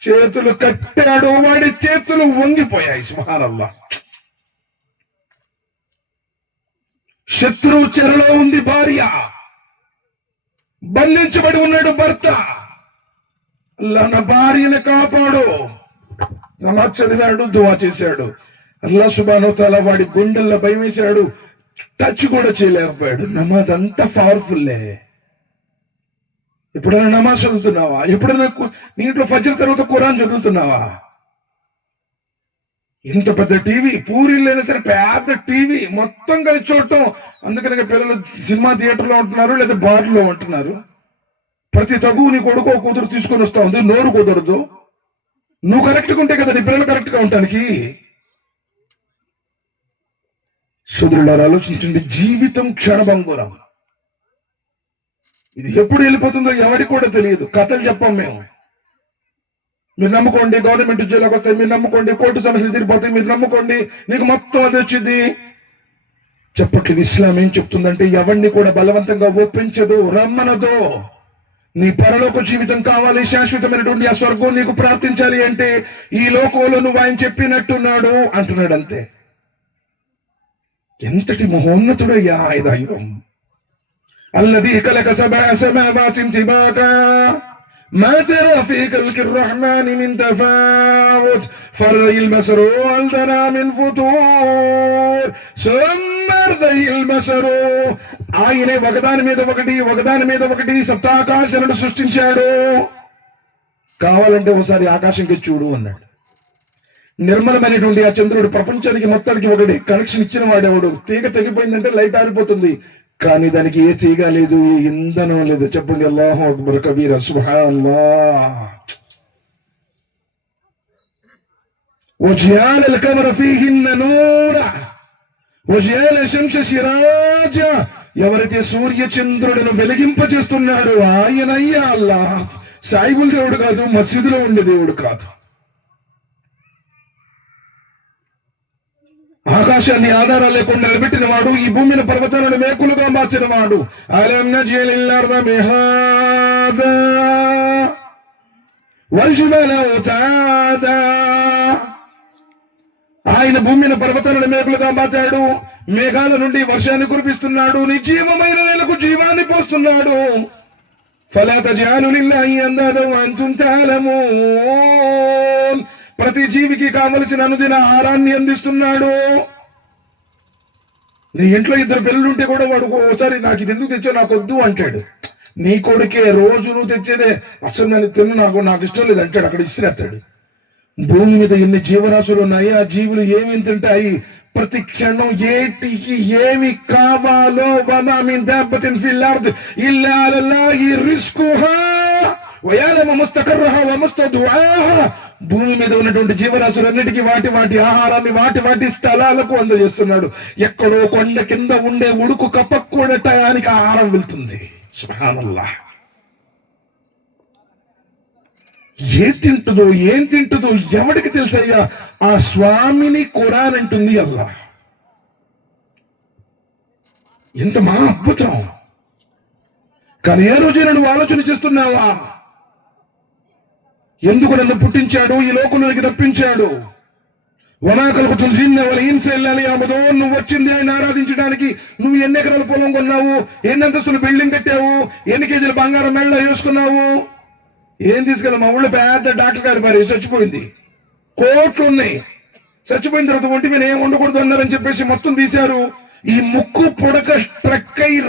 చేతులు కట్టాడు, వాడి చేతులు వంగిపోయాయి. సుబ్హానల్లాహ్. శత్రువు చెరలో ఉంది భార్య, బంధించబడి ఉన్నాడు భర్త. అల్లాహ్ నా భార్యను కాపాడు. నమాజ్ చదివాడు, దువా చేశాడు. అల్లాహ్ సుబ్హానహు వ తఆలా వాడి గుండెల్లో భయం వేశాడు, టచ్ కూడా చేయలేకపోయాడు. నమాజ్ అంత పవర్ఫుల్లే. ఎప్పుడైనా నమాజ్ చదువుతున్నావా? ఎప్పుడైనా నీ ఇంట్లో ఫజర్ తర్వాత ఖురాన్ చదువుతున్నావా? ఇంత పెద్ద టీవీ, పూరీలైనా సరే పెద్ద టీవీ మొత్తం కలిసి చూడటం. అందుకని పిల్లలు సినిమా థియేటర్లో ఉంటున్నారు, లేదా బార్లో ఉంటున్నారు. ప్రతి తగు నీ కొడుకో కూతురు తీసుకొని వస్తా ఉంది, నోరు కుదరదు. నువ్వు కరెక్ట్గా ఉంటే కదా నీ పిల్లలు కరెక్ట్గా ఉండటానికి. సోదరులారా, ఆలోచించండి. జీవితం క్షణభంగురం. ఇది ఎప్పుడు వెళ్ళిపోతుందో ఎవరికి కూడా తెలియదు. కథలు చెప్పాం మేము. మీరు నమ్ముకోండి గవర్నమెంట్ ఉద్యోగాలకు వస్తాయి, మీరు నమ్ముకోండి కోర్టు సమస్యలు తీరిపోతాయి, మీరు నమ్ముకోండి నీకు మొత్తం అది వచ్చింది. చెప్పట్లేదు. ఇస్లాం ఏం చెప్తుందంటే ఎవరిని కూడా బలవంతంగా ఒప్పించదు, రమ్మనదు. నీ పరలోక జీవితం కావాలి, శాశ్వతమైనటువంటి ఆ స్వర్గం నీకు ప్రాప్తించాలి అంటే ఈ లోకంలో నువ్వు ఆయన చెప్పినట్టున్నాడు అంటున్నాడు అంతే. ఎంతటి మహోన్నతుడయ్యా ఆ దైవం. అల్లదీ ఖలక సబఅ సమావాతిన్ తిబాకా ما ترى في خلق الرحمن من تفاوت فرأي المسر والدنا من فطور ثم ارضي المسر. ఆయనే ఒకదాని మీద ఒకటి సప్తాకాశాలను సృష్టించాడు. కావాలంటే ఒకసారి ఆకాశంకి చూడు అన్నాడు. నిర్మలమైనటువంటి ఆ చంద్రుడు ప్రపంచానికి మొత్తానికి ఒకటి కనెక్షన్ ఇచ్చిన వాడేవాడు. తీగ తెగిపోయిందంటే లైట్ ఆరిపోతుంది, కానీ దానికి ఏ తీగ లేదు, ఏ ఇంధనం లేదు. చెప్పండి అల్లాహు అక్బర్ కబీరా సుబ్హానల్లాహ్. వజఅల القمر فيهن نورا وجعل الشمس سراجا. ఎవరైతే సూర్య చంద్రులను వెలిగింపజేస్తున్నాడో ఆయనయ్యా అల్లాహ్. సాయిబుల్ దేవుడు కాదు, మసీదులో ఉండే దేవుడు కాదు. ఆకాశాన్ని ఆధారాలు లేకుండా నిలబెట్టిన వాడు, ఈ భూమిని పర్వతాలను మేకులుగా మార్చిన వాడు. అలం నజ్అలిల్ అర్ద మిహాదా వల్ జిబాల ఔతాదా. ఆయన భూమిని పర్వతాలను మేకులుగా మార్చాడు, మేఘాల నుండి వర్షాన్ని కురిపిస్తున్నాడు, నిర్జీవమైన నేలకు జీవాన్ని పోస్తున్నాడు. ఫలా తజ్అలు లిల్లాహి అందాదా వఅంతుం తఅలమూన్. ప్రతి జీవికి కావలసిన అనుదిన ఆహారాన్ని అందిస్తున్నాడు. నీ ఇంట్లో ఇద్దరు పిల్లలుంటే కూడా వాడు ఒకసారి నాకు ఇది ఎందుకు తెచ్చా, నాకు వద్దు అంటాడు. నీ కొడుకే రోజు నువ్వు తెచ్చేదే అసలు నేను తిన్ను, నాకు ఇష్టం లేదు అంటాడు, అక్కడ ఇసిరేస్తాడు. భూమి మీద ఎన్ని జీవరాశులు ఉన్నాయి, ఆ జీవులు ఏమేమి తింటాయి, ప్రతి క్షణం ఏటికి ఏమి కావాలో వమా మిన్ దాబ్బతిన్ ఫిల్ అర్ద్ ఇల్లా అలల్లాహి రిజ్కుహా వయఅలము ముస్తఖర్రహా వముస్తదఅహా. భూమి మీద ఉన్నటువంటి జీవరాశులన్నిటికీ వాటి ఆహారాన్ని వాటి స్థలాలకు అందజేస్తున్నాడు. ఎక్కడో కొండ కింద ఉండే ఉడుకు కప్పకు కూడా టయానికి ఆహారం వెళ్తుంది. సుబ్హానల్లాహ్. ఏం తింటుందో ఎవడికి తెలుసయ్యా? ఆ స్వామిని ఖురాన్ అంటుంది అల్లాహ్. ఎంత మా అద్భుతం. కానీ ఏ రోజైనా నువ్వు ఆలోచన చేస్తున్నావా? ఎందుకు నన్ను పుట్టించాడు, ఈ లోకంలోకి రప్పించాడు? వమా ఖలఖతుల్ జిన్న వల్ ఇన్స ఇల్లా లియఅబుదూన్. నువ్వు వచ్చింది ఆయన ఆరాధించడానికి. నువ్వు ఎన్ని ఎకరాల పొలం కొన్నావు, ఎన్ని అంతస్తులు బిల్డింగ్ కట్టావు, ఎన్ని కేజీలు బంగారం మెళ్ళలో వేసుకున్నావు? ఏం తీసుకెళ్ళి మా ఊళ్ళో పెద్ద డాక్టర్ గారి భార్య చచ్చిపోయింది, కోట్లు ఉన్నాయి. చచ్చిపోయిన తర్వాత ఒంటి మీద ఏం ఉండకూడదు అన్నారని చెప్పేసి మొత్తం తీశారు. ఈ ముక్కు పుడక స్ట్రక్ అయి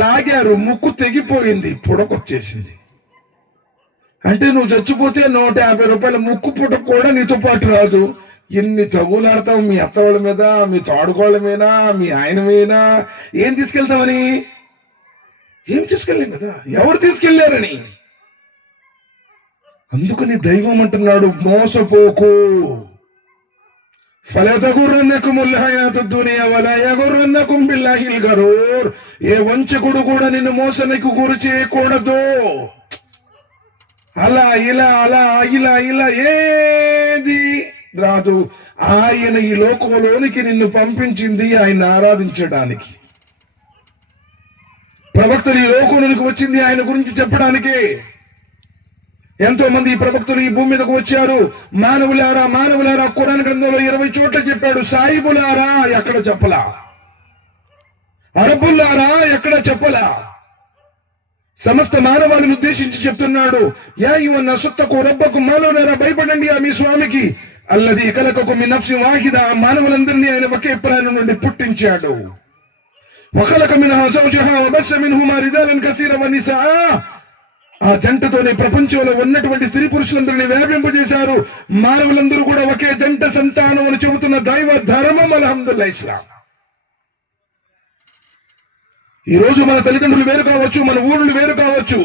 లాగారు, ముక్కు తెగిపోయింది, పుడకొచ్చేసింది. అంటే నువ్వు చచ్చిపోతే 150 రూపాయల ముక్కు పుటక కూడా నీతో పాటు రాదు. ఎన్ని తగులాడతావు మీ అత్త వాళ్ళ మీద, మీ తోడుకోళ్ళ మీద, మీ ఆయన మీద. ఏం తీసుకెళ్తామని? ఏం తీసుకెళ్ళాం కదా, ఎవరు తీసుకెళ్లారని. అందుకని దైవం అంటున్నాడు, మోసపోకు. ఫలా తగుర్రన్నకుముల్ హయాతుద్ దునియా వలా యగుర్రన్నకుం బిల్లాహిల్ గరూర్. ఏ వంచకుడు కూడా నిన్ను మోసానికి గురి చేయకూడదు. అలా ఇలా ఏది రాదు. ఆయన ఈ లోకంలోనికి నిన్ను పంపించింది ఆయన ఆరాధించడానికి. ప్రవక్తలు ఈ లోకంలోనికి వచ్చింది ఆయన గురించి చెప్పడానికి. ఎంతో మంది ఈ ప్రవక్తలు ఈ భూమి మీదకు వచ్చారు. మానవులారా ఖురాన్ గ్రంథంలో 20 చోట్ల చెప్పాడు. సాయిబులారా ఎక్కడ చెప్పలా, అరబుల్లారా ఎక్కడ చెప్పలా. సమస్త మానవాళిని ఉద్దేశించి చెప్తున్నాడు, యా అయ్యుహన్నసు ఇత్తఖూ రబ్బకుమ్. మానవులారా భయపడండి ఆ మీ స్వామికి. అల్లదీ ఖలఖకుమ్ మిన్ నఫ్సిన్ వాహిదా. మానవులందరినీ ఆయన ఒకే ప్రాణం నుండి పుట్టించాడు. వఖలఖ మిన్హా జౌజహా వబస్స మిన్హుమా రిజాలన్ కసీరా వనిసాఆ. ఆ జంటతోనే ప్రపంచంలో ఉన్నటువంటి స్త్రీ పురుషులందరినీ వ్యాపింపజేశారు. మానవులందరూ కూడా ఒకే జంట సంతానం అని చెబుతున్న దైవ ధర్మం అల్హమ్దులిల్లాహ్ ఇస్లాం. ఈ రోజు మన తల్లిదండ్రులు వేరు కావచ్చు, మన ఊళ్ళు వేరు కావచ్చు,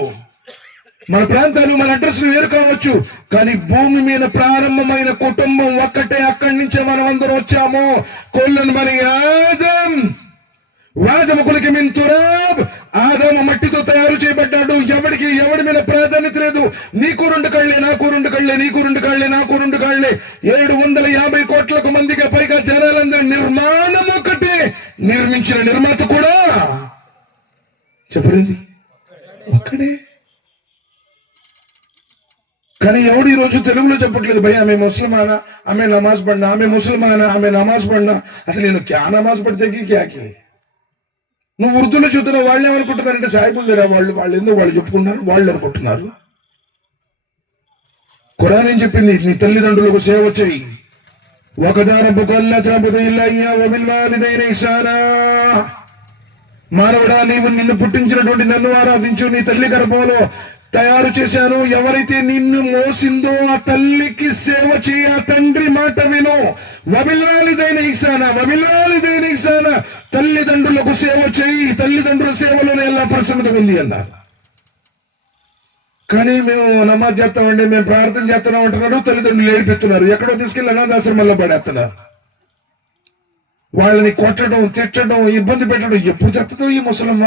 మన ప్రాంతాలు మన అడ్రస్లు వేరు కావచ్చు, కానీ భూమి మీద ప్రారంభమైన కుటుంబం ఒక్కటే. అక్కడి నుంచే మనం అందరం వచ్చాము. కొల్లను మరి ఆదము కులికి మిన్ తురాబ్, ఆదాము మట్టితో తయారు చేయబడ్డాడు. ఎవడి మీద ప్రాధాన్యత లేదు. నీకు 2 కళ్ళే, నాకు 2 కళ్ళే, నీకు 2 కళ్ళే, నాకు 2 కళ్ళే. 750 కోట్లకు మందికి పైగా జనాలందరూ నిర్మాణం ఒకటే. నిర్మించిన నిర్మాత కూడా చెప్పలేదు ఒక్కడే. కానీ ఎవడు ఈ రోజు తెలుగులో చెప్పట్లేదు, భయ్య ఆమె ముస్లిమానా, ఆమె నమాజ్ పడినా, ఆమె ముస్లిమానా, ఆమె నమాజ్ పడినా. అసలు నేను క్యా నమాజ్ పడితే క్యాకి. నువ్వు ఉర్దూలో చూస్తున్న వాళ్ళు ఏమనుకుంటున్నారంటే సాయిబుల్ దగ్గర వాళ్ళు ఎందుకు వాళ్ళు చెప్పుకుంటున్నారు, వాళ్ళు అనుకుంటున్నారు. ఖురాన్ ఏం చెప్పింది? నీ తల్లిదండ్రులకు సేవ చేయి. మానవుడా, నీవు నిన్ను పుట్టించినటువంటి నన్ను ఆరాధించు. నీ తల్లి గర్భంలో తయారు చేశాను. ఎవరైతే నిన్ను మోసిందో ఆ తల్లికి సేవ చేయ, ఆ తండ్రి మాట విను. వబిల్వాలిదైన ఇహ్సానా, తల్లిదండ్రులకు సేవ చేయి. తల్లిదండ్రుల సేవలోనే ఎలా ప్రసన్నత ఉంది అన్నారు. కానీ మేము నమాజ్ చేస్తామండి, మేము ప్రార్థన చేస్తున్నాం అంటున్నారు. తల్లిదండ్రులు ఏడిపిస్తున్నారు. ఎక్కడో తీసుకెళ్లి అనాథాశ్రమంలో పడేస్తున్నారు. వాళ్ళని కొట్టడం, తిట్టడం, ఇబ్బంది పెట్టడం. ఎప్పుడు చెప్తావు ఈ ముసలమ్మ?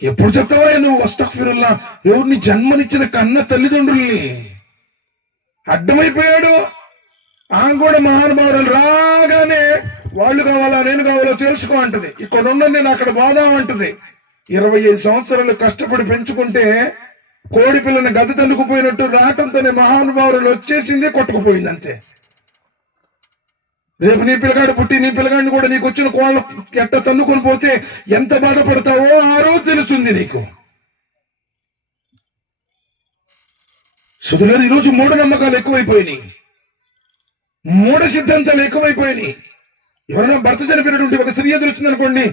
ఎప్పుడు చెప్తావా నువ్వు? అస్తగ్ఫిరుల్లాహ్. ఎవరిని జన్మనిచ్చిన కన్న తల్లిదండ్రుల్ని అడ్డమైపోయాడు. ఆమె కూడా మహానుభావులు రాగానే వాళ్ళు కావాలా, నేను కావాలో తెలుసుకో అంటది. ఇక్కడ ఉన్న నేను అక్కడ బాదాం అంటది. 25 సంవత్సరాలు కష్టపడి పెంచుకుంటే కోడి పిల్లని గది తన్నుకుపోయినట్టు రావటంతోనే మహానుభావులు వచ్చేసింది, కొట్టుకుపోయింది అంతే. రేపు నీ పిల్లగాడు పుట్టి నీ పిల్లగాడిని కూడా నీకు వచ్చిన కోళ్ళ ఎట్ట తన్నుకొని పోతే ఎంత బాధపడతావో ఆ రోజు తెలుస్తుంది నీకు. సుధుగారు, ఈరోజు మూఢనమ్మకాలు ఎక్కువైపోయినాయి, మూఢ సిద్ధాంతాలు ఎక్కువైపోయినాయి. ఎవరైనా భర్త చనిపోయినటువంటి ఒక స్త్రీ ఎదురు వచ్చిందనుకోండి,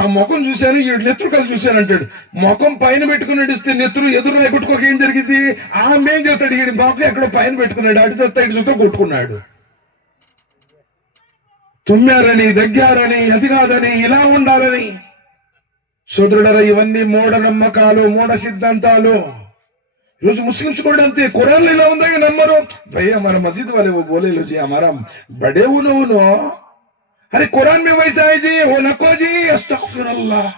ఆ ముఖం చూశాను, ఈ నెత్తురు కలు చూశాను అంటాడు. ముఖం పైన పెట్టుకుని నడిస్తే నెత్తురు ఎదురు కొట్టుకోక ఏం జరిగింది? ఆమె ఏం చేస్తాడు? ఈ బాబు ఎక్కడో పైన పెట్టుకున్నాడు, అటు చూస్తా ఇటు చూస్తా కొట్టుకున్నాడు. తుమ్మారని, దగ్గారని, అది కాదని, ఇలా ఉండాలని. సోదరుడరా, ఇవన్నీ మూఢ నమ్మకాలు, మూఢ సిద్ధాంతాలు. ఈరోజు ముస్లిమ్స్ కూడా అంతే. ఖురాన్ ఇలా ఉందా నమ్మరు. భయ్యా మన మస్జిద్ వాले वो बोले लो जी हमारा बड़े उन्होंने अरे कुरान में वैसा है जी, वो नको जी, అస్తగ్ఫిరుల్లాహ్.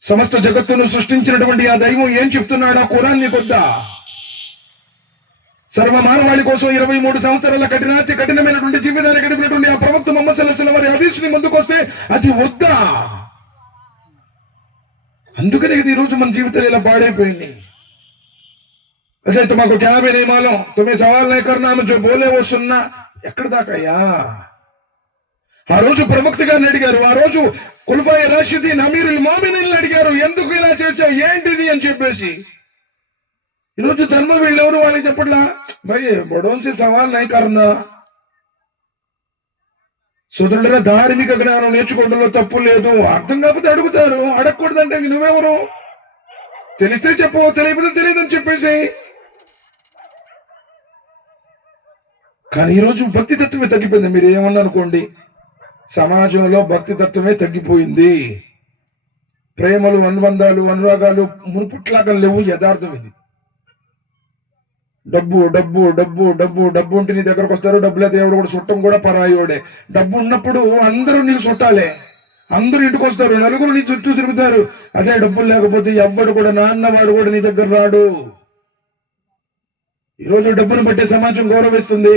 సమస్త జగత్తును సృష్టించినటువంటి ఆ దైవం ఏం చెప్తున్నాడు? ఆ ఖురాన్ నీకొద్దా? సర్వ మానవాళి కోసం 23 సంవత్సరాల కఠినమైనటువంటి జీవితాన్ని గడిపినటువంటి ఆ ప్రవక్త ముహమ్మద్ సల్లల్లాహు అలైహి వసల్లం వారి హదీస్ని ముందుకొస్తే అది వద్దా? అందుకనే ఈ రోజు మన జీవితాలు ఇలా పాడైపోయింది. అదే తుమకు క్యా భీ नहीं मालूम, तुम्हें सवाल नहीं करना, जो बोले वो सुनना. ఎక్కడ దాకయ్యా? ఆ రోజు ప్రవక్త గారిని అడిగారు, ఆ రోజు ఖులఫాయే రాషిదీన్ అమీరుల్ మోమినీన్ అడిగారు, ఎందుకు ఇలా చేశావు, ఏంటిది అని చెప్పేసి. ఈరోజు ధర్మం వీళ్ళెవరు వాళ్ళకి చెప్పట్లా. భయ్ బడోన్సే సవాల్ నై కర్నా. సోదరుల ధార్మిక జ్ఞానం నేర్చుకోవడంలో తప్పు లేదు. అర్థం కాకపోతే అడుగుతారు, అడగకూడదంటే నువ్వెవరు? తెలిస్తే చెప్పు, తెలియకపోతే తెలియదని చెప్పేసి. కానీ ఈరోజు భక్తి తత్వమే తగ్గిపోయింది. మీరు ఏమన్నా అనుకోండి, సమాజంలో భక్తి తత్వమే తగ్గిపోయింది. ప్రేమలు, అనుబంధాలు, అనురాగాలు మునుపుట్లాగా లేవు. యథార్థం ఇది. డబ్బు డబ్బు డబ్బు డబ్బు డబ్బు ఉంటే నీ దగ్గరకు వస్తారు. డబ్బు లేదు ఎవడు కూడా చుట్టం కూడా పరాయోడే. డబ్బు ఉన్నప్పుడు అందరూ నీకు చుట్టాలే, అందరూ ఇంటికి వస్తారు, నలుగురు నీ చుట్టూ తిరుగుతారు. అదే డబ్బులు లేకపోతే ఎవ్వడు కూడా, నాన్నవాడు కూడా నీ దగ్గర రాడు. ఈరోజు డబ్బును బట్టే సమాజం గౌరవిస్తుంది.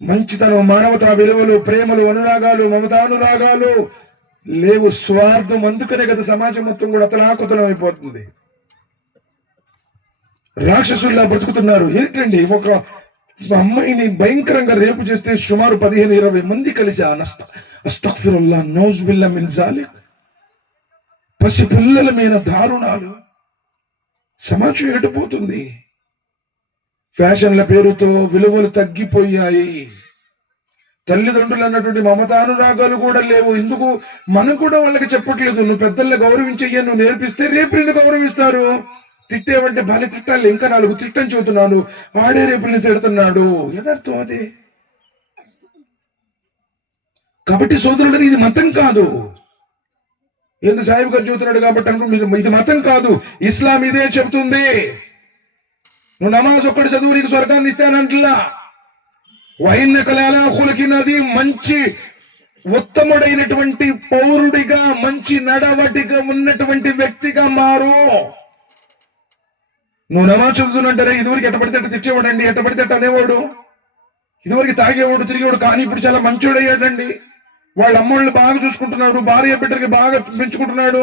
మంచితనం, మానవతా విలువలు, ప్రేమలు, అనురాగాలు, మమతానురాగాలు లేవు. స్వార్థం. అందుకనే కదా సమాజం మొత్తం కూడా అతలాకుతలం అయిపోతుంది. రాక్షసుల్లా బ్రతుకుతున్నారు. ఏంటండి, ఒక అమ్మాయిని భయంకరంగా రేపు చేస్తే సుమారు 15-20 మంది కలిసి అస్తగ్ఫిరుల్లాహ్ నౌజుబిల్లా మిన్ జాలిక్. పసి పిల్లల మీద దారుణాలు. సమాజం ఎటుపోతుంది? ఫ్యాషన్ల పేరుతో విలువలు తగ్గిపోయాయి. తల్లిదండ్రులు అన్నటువంటి మమతానురాగాలు కూడా లేవు. ఎందుకు? మనం కూడా వాళ్ళకి చెప్పట్లేదు. నువ్వు పెద్దల్ని గౌరవించయ్యా, నువ్వు నేర్పిస్తే రేపు నిన్ను గౌరవిస్తారు. తిట్టేవంటే బాగా తిట్టాలి, ఇంకా 4 తిట్టని చెబుతున్నాను, ఆడే రేపు నేను తిడుతున్నాడు. యథార్థం అదే. కాబట్టి సోదరుడు, ఇది మతం కాదు. ఎందుకు సాహిబ్ గారు చెబుతున్నాడు కాబట్టి అనుకో, ఇది మతం కాదు, ఇస్లాం ఇదే చెబుతుంది. నువ్వు నమాజ్ ఒక్కటి చదువు నీకు స్వర్గాన్ని ఇస్తానంటలా. వైన్నకలాలకి మంచి ఉత్తముడైనటువంటి పౌరుడిగా, మంచి నడవడిగా ఉన్నటువంటి వ్యక్తిగా మారు. నువ్వు నమాజ్ చదువుతుంటారా, ఇదివరకు ఎట్టబడితే అట్ట తెచ్చేవాడండి, ఎట్టబడితే అట్ట అనేవాడు, ఇదివరకు తాగేవాడు తిరిగేవాడు, కానీ ఇప్పుడు చాలా మంచోడు అయ్యాడండి. వాళ్ళ అమ్మోళ్ళని బాగా చూసుకుంటున్నాడు, భార్య బిడ్డలకి బాగా పెంచుకుంటున్నాడు,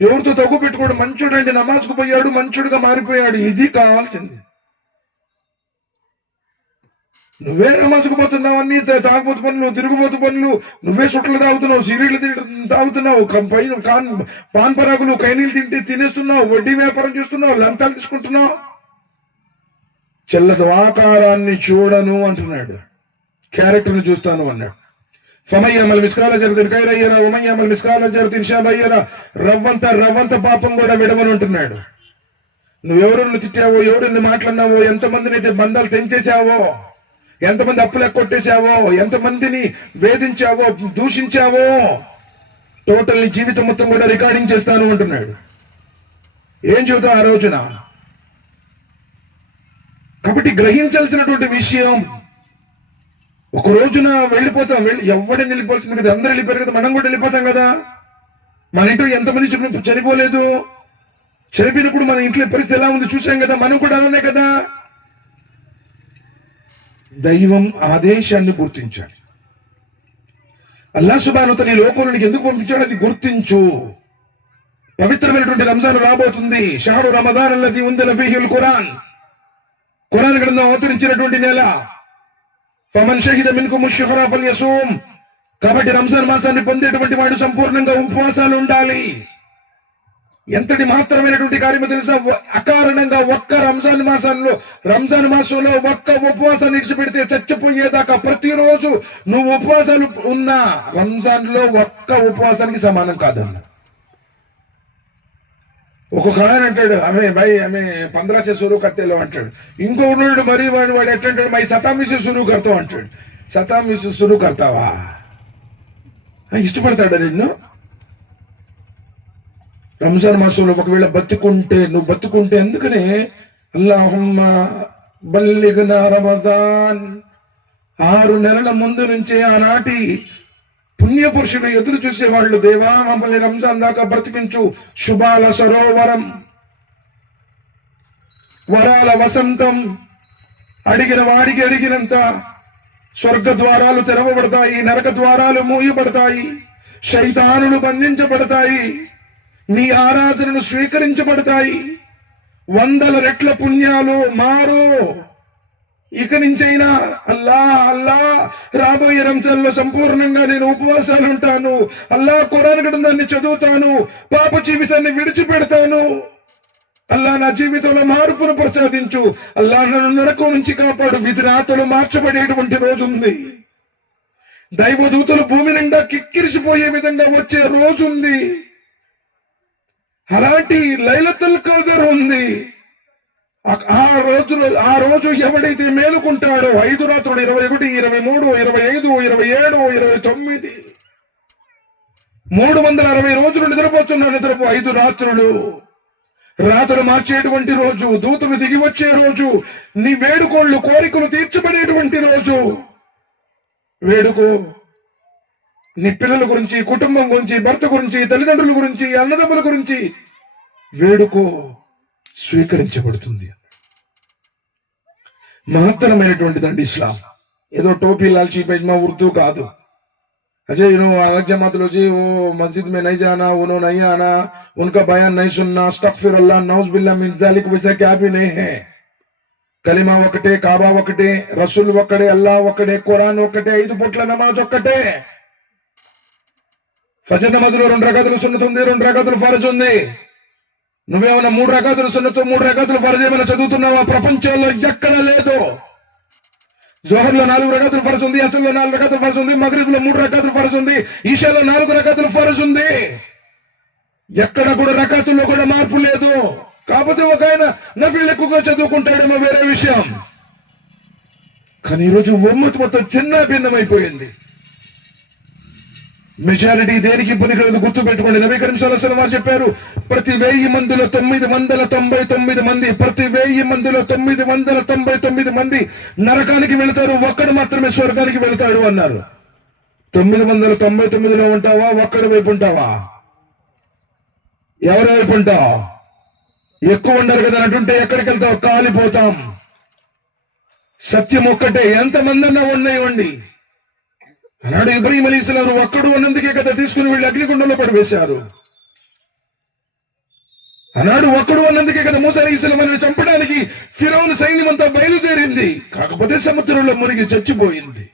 ఎవరితో తగ్గు పెట్టుకోడు, మంచోడండి, నమాజ్కు పోయాడు, మంచోడుగా మారిపోయాడు. ఇది కావాల్సింది. నువ్వే నమాజ్కు పోతున్నావు, అన్ని తాగుబోతు పనులు, తిరుగుబోతు పనులు, నువ్వే సుట్లు తాగుతున్నావు, సిగరెట్లు తాగుతున్నావు, పాన్ పరాకులు, కైనీలు తినేస్తున్నావు, వడ్డీ వ్యాపారం చేస్తున్నావు, లంచాలు తీసుకుంటున్నావు. చెల్లదు ఆకారాన్ని చూడను అంటున్నాడు, క్యారెక్టర్ని చూస్తాను అన్నాడు. ఫమయ్యమల్ మిస్కాల జరతిని కైరయ్యరా, ఉమయ్యమల్ మిస్కాల జరతిని షాదయ్యరా, రవ్వంత పాపం కూడా విడవని అంటున్నాడు. నువ్వెవరిని తిట్టావో, ఎవరిని మాట్లాడినావో, ఎంతమందిని అయితే బంధాలు తెంచేశావో, ఎంతమంది అప్పులు ఎక్కొట్టేశావో, ఎంతమందిని వేధించావో, దూషించావో, టోటల్ నీ జీవితం మొత్తం కూడా రికార్డింగ్ చేస్తాను అంటున్నాడు. ఏం చెబుతావు ఆ రోజున? కాబట్టి గ్రహించాల్సినటువంటి విషయం, ఒక రోజున వెళ్ళిపోతాం, ఎవడని వెళ్ళిపోవాల్సింది కదా, అందరూ వెళ్ళిపోయారు కదా, మనం కూడా వెళ్ళిపోతాం కదా. మన ఇంట్లో ఎంతమంది చనిపోలేదు, చనిపోయినప్పుడు మన ఇంట్లో పరిస్థితి ఎలా ఉంది చూసాం కదా, మనం కూడా అలానే కదా. దైవం ఆదేశాన్ని గుర్తించాలి. అల్లాహ్ సుబ్హానహు వ తఆలా ఈ లోకంలోనికి ఎందుకు పంపించాడు అది గుర్తించు. పవిత్రమైనటువంటి రంజాన్ రాబోతుంది. షహరు రమదాన్ అల్లదీ ఉంజిల ఫీహిల్ ఖురాన్, ఖురాన్ గ్రంథం అవతరించినటువంటి నెల. ఫమన్ షహిద మిన్కుమ్ అష్-షహ్ర ఫల్యసూమ్, కాబట్టి రంజాన్ మాసాన్ని పొందేటువంటి వాడు సంపూర్ణంగా ఉపవాసాలు ఉండాలి. ఎంతటి మహత్తరమైనటువంటి కార్యమో తెలుసా? అకారణంగా ఒక్క రంజాన్ మాసంలో ఒక్క ఉపవాసాన్ని ఇచ్చిపెడితే చచ్చిపోయేదాకా ప్రతిరోజు నువ్వు ఉపవాసాలు ఉన్నా రంజాన్ లో ఒక్క ఉపవాసానికి సమానం కాదన్న. ఒక్కొక్క ఆయన అంటాడు, ఆమె 15 से शुरू करते लो అంటాడు. ఇంకొకడు మరి వాడు ఎట్లంటాడు, మై 27 से शुरू करता అంటాడు. 27 से शुरू करతావా? ఇష్టపడతాడా నిన్ను? రంజాన్ మాసంలో ఒకవేళ నువ్వు బతుకుంటే, అందుకనే అల్లాహుమ్మ బల్లిగ్నా రమజాన్, 6 నెలల ముందు నుంచే ఆనాటి పుణ్యపురుషులు ఎదురు చూసేవాళ్ళు, దేవా మమ్మల్ని రంజాన్ దాకా బ్రతికించు. శుభాల సరోవరం, వరాల వసంతం, అడిగిన వాడికి అడిగినంత స్వర్గ ద్వారాలు తెరవబడతాయి, నరక ద్వారాలు మూయబడతాయి, శైతానులు బంధించబడతాయి, నీ ఆరాధనను స్వీకరించబడతాయి, 100 రెట్ల పుణ్యాలు మారు. ఇక నుంచైనా అల్లా రాబోయే రంజాన్లో సంపూర్ణంగా నేను ఉపవాసాలు ఉంటాను, అల్లా ఖురాన్ గ్రంథాన్ని చదువుతాను, పాప జీవితాన్ని విడిచిపెడతాను, అల్లా నా జీవితంలో మార్పును ప్రసాదించు, అల్లా నన్ను నరకం నుంచి కాపాడు. విధి రాతలు మార్చబడేటువంటి రోజు ఉంది. దైవదూతలు భూమి నిండా కిక్కిరిసిపోయే విధంగా వచ్చే రోజు ఉంది. అలాంటి లైలతుల్ ఖదర్ ఉంది. ఆ రోజు ఎవడైతే మేలుకుంటాడో 5 రాత్రులు, 21, 23, 25, 27, 29, 360 రోజులు నిద్రపో 5 రాత్రులు. రాత్రులు మార్చేటువంటి రోజు, దూతలు దిగి వచ్చే రోజు, నీ వేడుకోళ్ళు కోరికలు తీర్చబడేటువంటి రోజు. వేడుకో, నీ పిల్లల గురించి, కుటుంబం గురించి, భర్త గురించి, తల్లిదండ్రుల గురించి, అన్నదమ్ముల గురించి వేడుకో, స్వీకరించబడుతుంది. మహత్తరమైనటువంటిదండి ఇస్లాం. ఏదో టోపీ లాల్చీ పైజమా ఉర్దూ కాదు. अजय अलग जमात लो जी, वो मस्जिद में नहीं जाना, उन्होंने नहीं आना, उनका बयान नहीं सुनना, अस्तगफिरुल्लाह नौज़ बिल्लाह मिन ज़ालिक, वैसा क्या भी नहीं है. कलिमा ఒకటే, కాబా ఒకటే, రసూల్ ఒకటే, అల్లాహ్ ఒకటే, ఖురాన్ ఒకటే, 5 పూట్ల నమాజ్ ఒకటే. ఫజర్ నమాజ్లో 2 రకాతులు సున్నత్ ఉంది, 2 రకాతులు ఫర్జ్ ఉంది. నువ్వేమన్నా 3 రకాతులు సున్నత్, 3 రకాతులు ఫర్జ్ ఏమైనా చదువుతున్నావా? ప్రపంచంలో ఎక్కడ లేదు. జోహర్లో 4 రకాతులు ఫర్జ్ ఉంది, అసర్లో 4 రకాతులు ఫర్జ్ ఉంది, మగ్రిబ్లో 3 రకాతులు ఫర్జ్ ఉంది, ఈషాలో 4 రకాతులు ఫర్జ్ ఉంది. ఎక్కడ కూడా రకాతుల్లో కూడా మార్పు లేదు. కాకపోతే ఒక ఆయన నఫీల్ ఎక్కువగా చదువుకుంటాడేమో వేరే విషయం. కానీ ఈరోజు ఉమ్మత్ మొత్తం చిన్న భిన్నమైపోయింది. మెజారిటీ దేనికి పనికిరాదు, గుర్తు పెట్టుకోండి. నబీ కరీం సల్లల్లాహు అలైహి వసల్లం చెప్పారు, ప్రతి 1000 మందిలో 999 మంది, ప్రతి 1000 మందిలో 999 మంది నరకానికి వెళతారు, ఒక్కడు మాత్రమే స్వర్గానికి వెళతాడు అన్నారు. 999లో ఉంటావా, ఒక్కడి వైపు ఉంటావా? ఎవరి వైపు ఉంటావు? ఎక్కువ ఉండరు కదా అంటుంటే ఎక్కడికి వెళ్తావు? కాలిపోతాం. సత్యం ఒక్కటే, ఎంతమంది అన్నా ఉన్నాయండి. అన్నాడు ఇబ్రాహీం అలైహిస్సలాం ఒక్కడు ఉన్నందుకే కదా తీసుకుని వీళ్ళు అగ్నిగుండంలో పడివేశారు. అన్నాడు ఒక్కడు ఉన్నందుకే కదా మూసా అలైహిస్సలాం అని చంపడానికి ఫిరౌను సైన్యం అంతా బయలుదేరింది, కాకపోతే సముద్రంలో మునిగి చచ్చిపోయింది.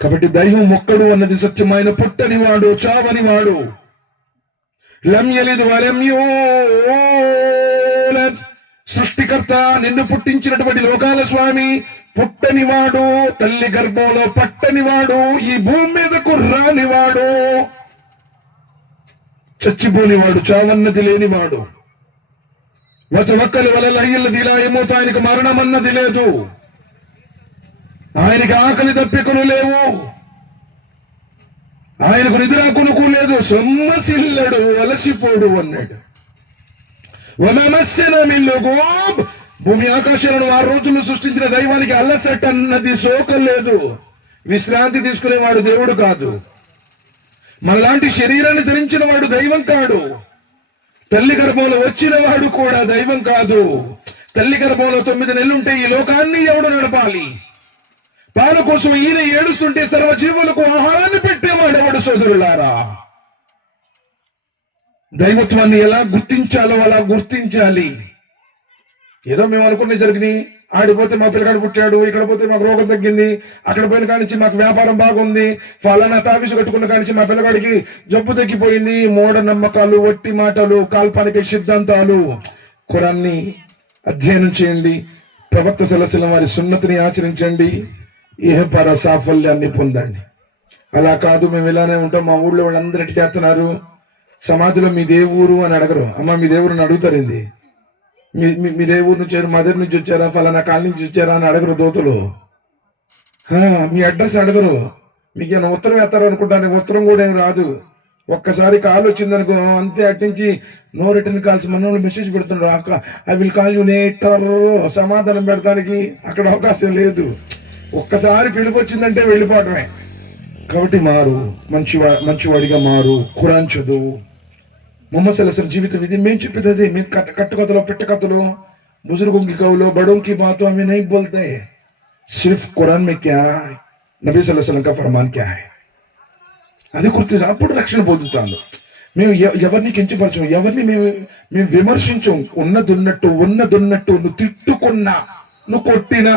కాబట్టి దైవం ఒక్కడు అన్నది సత్యమైన, పుట్టని వాడు, చావని వాడు. లం యలిద్ వలం యూలద్, సృష్టికర్త, నిన్ను పుట్టించినటువంటి లోకాల స్వామి పుట్టనివాడు, తల్లి గర్భంలో పట్టనివాడు, ఈ భూమి మీదకు రానివాడు, చచ్చిపోనివాడు, చావన్నది లేనివాడు. వచవక్కలి వలల అయ్యల్లది ఇలా ఏమోతో, ఆయనకు మరణం అన్నది లేదు, ఆయనకి ఆకలి దప్పికలు లేవు, ఆయనకు నిద్ర కొనుకు లేదు, సొమ్మసిల్లడు అలసిపోడు అన్నాడు. వనమస్సన మిల్లుగోబ్, భూమి ఆకాశాలను 6 రోజుల్లో సృష్టించిన దైవానికి అల్లసట అన్నది శోకం లేదు. విశ్రాంతి తీసుకునేవాడు దేవుడు కాదు. మనలాంటి శరీరాన్ని ధరించిన వాడు దైవం కాడు. తల్లి గర్భంలో వచ్చిన వాడు కూడా దైవం కాదు. తల్లి గర్భంలో 9 నెలలుంటే ఈ లోకాన్ని ఎవడు నడపాలి? పాల కోసం ఈయన ఏడుస్తుంటే సర్వజీవులకు ఆహారాన్ని పెట్టేవాడు ఎవడు? సోదరులారా, దైవత్వాన్ని ఎలా గుర్తించాలో అలా గుర్తించాలి. ఏదో మేము అనుకునే జరిగినాయి, ఆడిపోతే మా పిల్లగాడు పుట్టాడు, ఇక్కడ పోతే మాకు రోగం తగ్గింది, అక్కడ పోయిన కానించి మాకు వ్యాపారం బాగుంది, ఫలానా తాబీసు కట్టుకున్న కానించి మా పిల్లగాడికి జబ్బు తగ్గిపోయింది. మూఢ నమ్మకాలు, వట్టి మాటలు, కాల్పనిక సిద్ధాంతాలు. ఖురాన్ని అధ్యయనం చేయండి, ప్రవక్త సల్లల్లాహు అలైహి వసల్లం వారి సున్నతిని ఆచరించండి, ఇహపర సాఫల్యాన్ని పొందండి. అలా కాదు మేము ఇలానే ఉంటాం, మా ఊళ్ళో వాళ్ళందరూ ఎట్టి చేస్తున్నారు, సమాధిలో మీ దేవురు అని అడగరు. అమ్మ మీ దేవురుని అడుగుతారింది, మీరు ఏ ఊరు నుంచి, మదర్ నుంచి వచ్చారా, ఫలానా కాలనీ నుంచి వచ్చారా అని అడగరు దోతులు. మీ అడ్రస్ అడగరు. మీకు ఏమైనా ఉత్తరం వేస్తారు అనుకుంటాను, ఉత్తరం కూడా ఏం రాదు. ఒక్కసారి కాల్ వచ్చిందనుకో అంతే, అట్నుంచి నో రిటర్న్ కాల్స్. మన మెసేజ్ పెడుతున్నారు, I will call you later, సమాధానం పెడతానికి అక్కడ అవకాశం లేదు. ఒక్కసారి పిలుపు వచ్చిందంటే వెళ్ళిపోవటమే. కాబట్టి మారు, మంచివాడిగా మారు, ఖురాన్ చదువు. మొహమ్మద్ సల్లల్లాహు అలైహి వసల్లం జీవితం ఇది. మేము చెప్పేది అదే. మేము కట్టుకథలో, పెట్టకథలో, बुजुर्गों की कौलो, बड़ों की बातों हमें नहीं बोलते हैं. सिर्फ कुरान में क्या है, नबी सल्लल्लाहु अलैहि वसल्लम का फरमान क्या है, అది గుర్తు. అప్పుడు రక్షణ పొందుతాను. మేము ఎవరిని కించపరచం, ఎవరిని మేము విమర్శించం. ఉన్నదున్నట్టు నువ్వు తిట్టుకున్నా, నువ్వు కొట్టినా,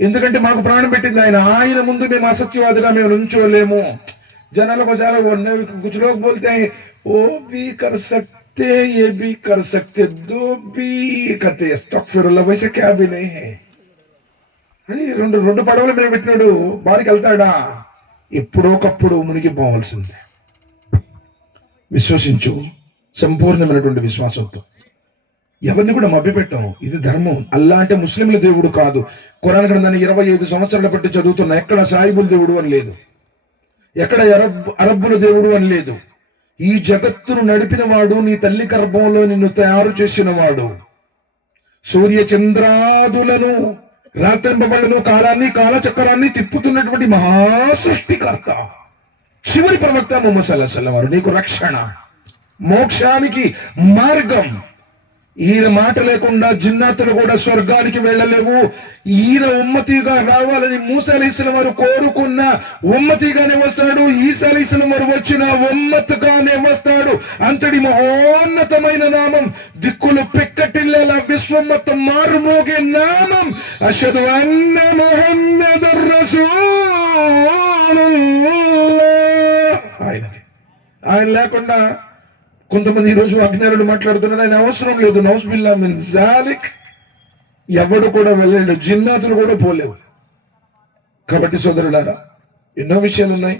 ఎందుకంటే మాకు ప్రాణం పెట్టింది ఆయన ముందు మేము అసత్యవాదిగా మేము నుంచోలేము. జనాలకు చాలా कुछ लोग बोलते हैं वो भी कर सकते, ये भी कर सकते, दो भी कहते हैं अस्तगफिरुल्लाह, वैसे क्या भी नहीं है అని. రెండు పడవలు మీద పెట్టినాడు, బారికి వెళ్తాడా? ఎప్పుడోకప్పుడు మునిగిపోవాల్సిందే. విశ్వసించు, సంపూర్ణమైనటువంటి విశ్వాసంతో. ఎవరిని కూడా మభ్యపెట్టాం, ఇది ధర్మం. అల్లా అంటే ముస్లింల దేవుడు కాదు. ఖురాన్ గ్రంథాన్ని 25 సంవత్సరాల బట్టి చదువుతున్నా, ఎక్కడ సాయిబుల్ దేవుడు అని లేదు, ఎక్కడ అరబ్బుల దేవుడు అని లేదు. ఈ జగత్తును నడిపిన వాడు, నీ తల్లి గర్భంలో నిన్ను తయారు చేసిన వాడు, సూర్య చంద్రాదులను, రాత్రింబవళ్లను, కాలాన్ని, కాలచక్రాన్ని తిప్పుతున్నటువంటి మహాసృష్టికర్త, చివరి ప్రవక్త ముహమ్మద్ సల్లల్లాహు అలైహి వసల్లం వారు నీకు రక్షణ, మోక్షానికి మార్గం. ఈయన మాట లేకుండా జిన్నాతులు కూడా స్వర్గానికి వెళ్ళలేవు. ఈయన ఉమ్మతిగా రావాలని మూసా అలైహిస్సలాం వారు కోరుకున్న ఉమ్మతిగానే వస్తాడు. ఈసా అలైహిస్సలాం వారు వచ్చిన ఉమ్మత్గానే వస్తాడు. అంతటి మహోన్నతమైన నామం, దిక్కులు పెక్కటిల్లేలా విశ్వం మొత్తం మారుమోగే నామం, అష్హదు అన్న ముహమ్మదర్ రసూలుల్లాహ్. ఆయన లేకుండా కొంతమంది ఈ రోజు అజ్ఞానులు మాట్లాడుతున్నారు, ఆయన అవసరం లేదు. నౌజుబిల్లాహ్ మిన్ జాలిక్. ఎవడు కూడా వెళ్ళలేడు, జిన్నాతులు కూడా పోలేవు. కాబట్టి సోదరులారా, ఎన్నో విషయాలు ఉన్నాయి.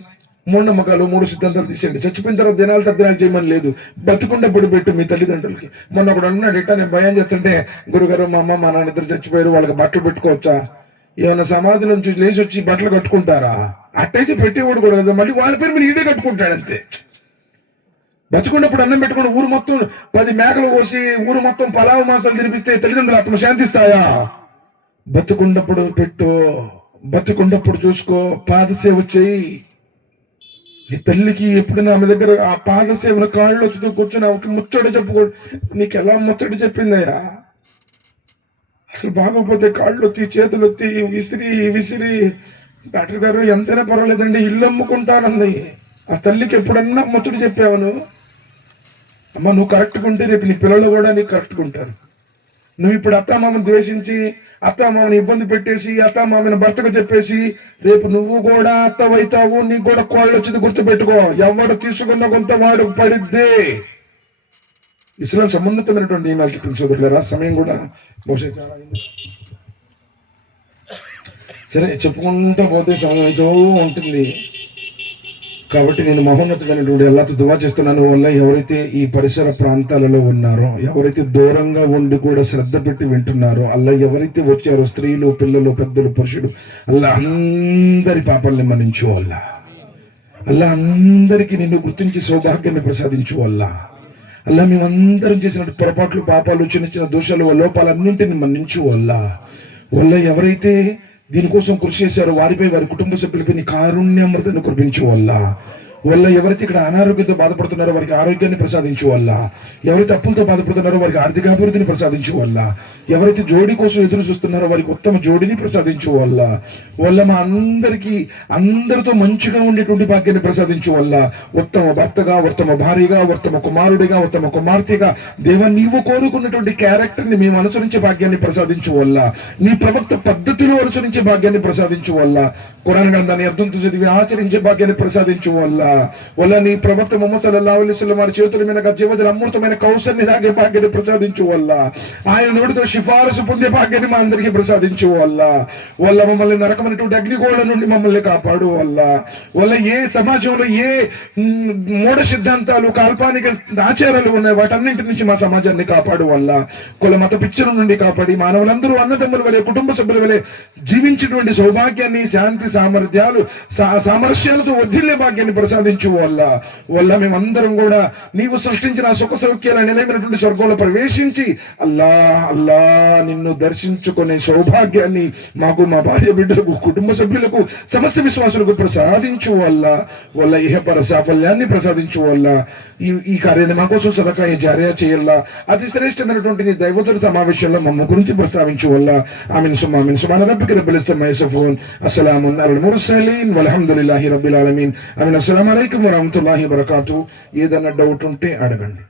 మూఢనమ్మకాలు, 3 సిద్ధాంతాలు తీసేయండి. చచ్చిపోయిన తర్వాత దినాలు తద్దినాలు చేయమని లేదు, బతుకుండప్పుడు పెట్టు మీ తల్లిదండ్రులకి. మొన్న ఒకడు అన్నాడు, ఇట్టా నేను భయం చేస్తుంటే, గురుగారు మా అమ్మ మా నాన్న ఇద్దరు చచ్చిపోయారు, వాళ్ళకి బట్టలు పెట్టుకోవచ్చా? ఏమైనా సమాధి నుంచి లేచి వచ్చి బట్టలు కట్టుకుంటారా? అట్టయితే పెట్టేవాడు కూడా కదా, మళ్ళీ వాళ్ళ పేరు మీద ఈడే కట్టుకుంటాడు అంతే. బతుకున్నప్పుడు అన్నం పెట్టుకుని ఊరు మొత్తం 10 మేకలు కోసి ఊరు మొత్తం పలావు మాసాలు తినిపిస్తే తల్లిదండ్రులు ఆత్మ శాంతిస్తాయా? బతుకున్నప్పుడు పెట్టు, బతుకున్నప్పుడు చూసుకో, పాదసేవ చేయి. ఈ తల్లికి ఎప్పుడైనా ఆమె దగ్గర ఆ పాదసేవన కాళ్ళు వచ్చి కూర్చొని ఆమెకి ముచ్చట చెప్పుకో. నీకు ఎలా ముచ్చట చెప్పిందయ్యా? అసలు బాగోపోతే కాళ్ళు వచ్చి చేతులు వచ్చి విసిరి డాక్టర్ గారు ఎంతైనా పర్వాలేదండి ఇల్లు అమ్ముకుంటానంది. ఆ తల్లికి ఎప్పుడన్నా ముచ్చట చెప్పావను? అమ్మ నువ్వు కరెక్ట్గా ఉంటే రేపు నీ పిల్లలు కూడా నీకు కరెక్ట్గా ఉంటారు. నువ్వు ఇప్పుడు అత్తామామని ద్వేషించి అత్తామామని ఇబ్బంది పెట్టేసి అత్తామామని భర్తకు చెప్పేసి రేపు నువ్వు కూడా అత్తవైతావు, నీకు కూడా కోళ్ళు వచ్చింది గుర్తుపెట్టుకో. ఎవడు తీసుకున్న కొంత వాడు పడిద్దే. ఇస్లాం సమున్నతమైనటువంటి ఈనాటి సోదరులారా, సమయం కూడా బహుశా చాలా సరే చెప్పుకుంటూ పోతే సమయం అయితే ఉంటుంది. కాబట్టి నేను మహోన్నతమైనటువంటి అల్లాహ్తో దువా చేస్తున్నాను. వల్ల ఎవరైతే ఈ పరిసర ప్రాంతాలలో ఉన్నారో, ఎవరైతే దూరంగా ఉండి కూడా శ్రద్ధ పెట్టి వింటున్నారో, అల్లా ఎవరైతే వచ్చారో స్త్రీలు, పిల్లలు, పెద్దలు, పురుషుడు, అల్లా అందరి పాపాలని మన్నించు. అల్లా అందరికీ నిన్ను గుర్తించి సౌభాగ్యాన్ని ప్రసాదించు. అల్లా మేమందరం చేసినట్టు పొరపాట్లు, పాపాలు, చిన్న చిన్న దోషాలు, లోపాలన్నింటినీ మన్నించు. వల్ల ఎవరైతే దీనికోసం కృషి చేశారో వారిపై, వారి కుటుంబ సభ్యులపై నీ కారుణ్యామృతాన్ని కురిపించు. వల్ల ఎవరైతే ఇక్కడ అనారోగ్యంతో బాధపడుతున్నారో వారికి ఆరోగ్యాన్ని ప్రసాదించు. ఎవరైతే అప్పులతో బాధపడుతున్నారో వారికి ఆర్థికాభివృద్ధిని ప్రసాదించు. ఎవరైతే జోడీ కోసం ఎదురు చూస్తున్నారో వారికి ఉత్తమ జోడిని ప్రసాదించు. వల్ల మా అందరికీ అందరితో మంచిగా ఉండేటువంటి భాగ్యాన్ని ప్రసాదించు. ఉత్తమ భర్తగా, ఉత్తమ భార్యగా, ఉత్తమ కుమారుడిగా, ఉత్తమ కుమార్తెగా దేవా నీవు కోరుకున్నటువంటి క్యారెక్టర్ ని మేము అనుసరించే భాగ్యాన్ని ప్రసాదించు. నీ ప్రవక్త పద్ధతిలో అనుసరించే భాగ్యాన్ని ప్రసాదించు. ఖురాన్ గ్రంథాన్ని అర్థంతో చదివి ఆచరించే భాగ్యాన్ని ప్రసాదించు. వల్ల నీ ప్రవక్త ముహమ్మద్ సల్లల్లాహు అలైహి వసల్లం వారి చేతుల మీద జీవజల అమృతమైన కౌసల్ని తాగే భాగ్యాన్ని ప్రసాదించు. ఆయన నోటితో సిఫారసు పొందే భాగ్యాన్ని మా అందరికీ ప్రసాదించు. వల్ల మమ్మల్ని నరకమైనటువంటి అగ్నిగోళ నుండి మమ్మల్ని కాపాడు. వల్ల ఏ సమాజంలో ఏ మూఢ సిద్ధాంతాలు, కాల్పానిక ఆచారాలు ఉన్నాయి వాటన్నింటి నుంచి మా సమాజాన్ని కాపాడు. కుల మత పిచ్చల నుండి కాపాడి మానవులందరూ అన్నదమ్ముల వలె, కుటుంబ సభ్యుల వలె జీవించేటువంటి సౌభాగ్యాన్ని, శాంతి, సామర్థ్యాలు, సామరస్యాలతో వర్ధిల్లే భాగ్యాన్ని ప్రసాదించు. వల్ల మేమందరం కూడా నీవు సృష్టించిన సుఖ సౌఖ్యాల నిలయమైనటువంటి స్వర్గంలో ప్రవేశించి అల్లా నిన్ను దర్శించుకునే సౌభాగ్యాన్ని మాకు, మా భార్య బిడ్డలకు, కుటుంబ సభ్యులకు, సమస్త విశ్వాసులకు ప్రసాదించు. వల్ల ఇహపర సాఫల్యాన్ని ప్రసాదించు. ఈ కార్యాన్ని మా కోసం సదకా జారియా చేయాలా. అతి శ్రేష్టమైనటువంటి నీ దైవతుల సమావేశంలో మమ్మ గురించి ప్రస్తావించు. ఆమీన్ సుమ్మా ఆమీన్. సుబ్హాన రబ్బిక రబ్బిల్ ఇజ్జతి యసిఫూన్. అస్సలాము అలల్ ముర్సలీన్ వల్హమ్దులిల్లాహి రబ్బిల్ ఆలమీన్. ఆమీన్. అస్సలాము అలైకుం వరహ్మతుల్లాహి వబరకాతుహు. ఏదైనా డౌట్ ఉంటే అడగండి.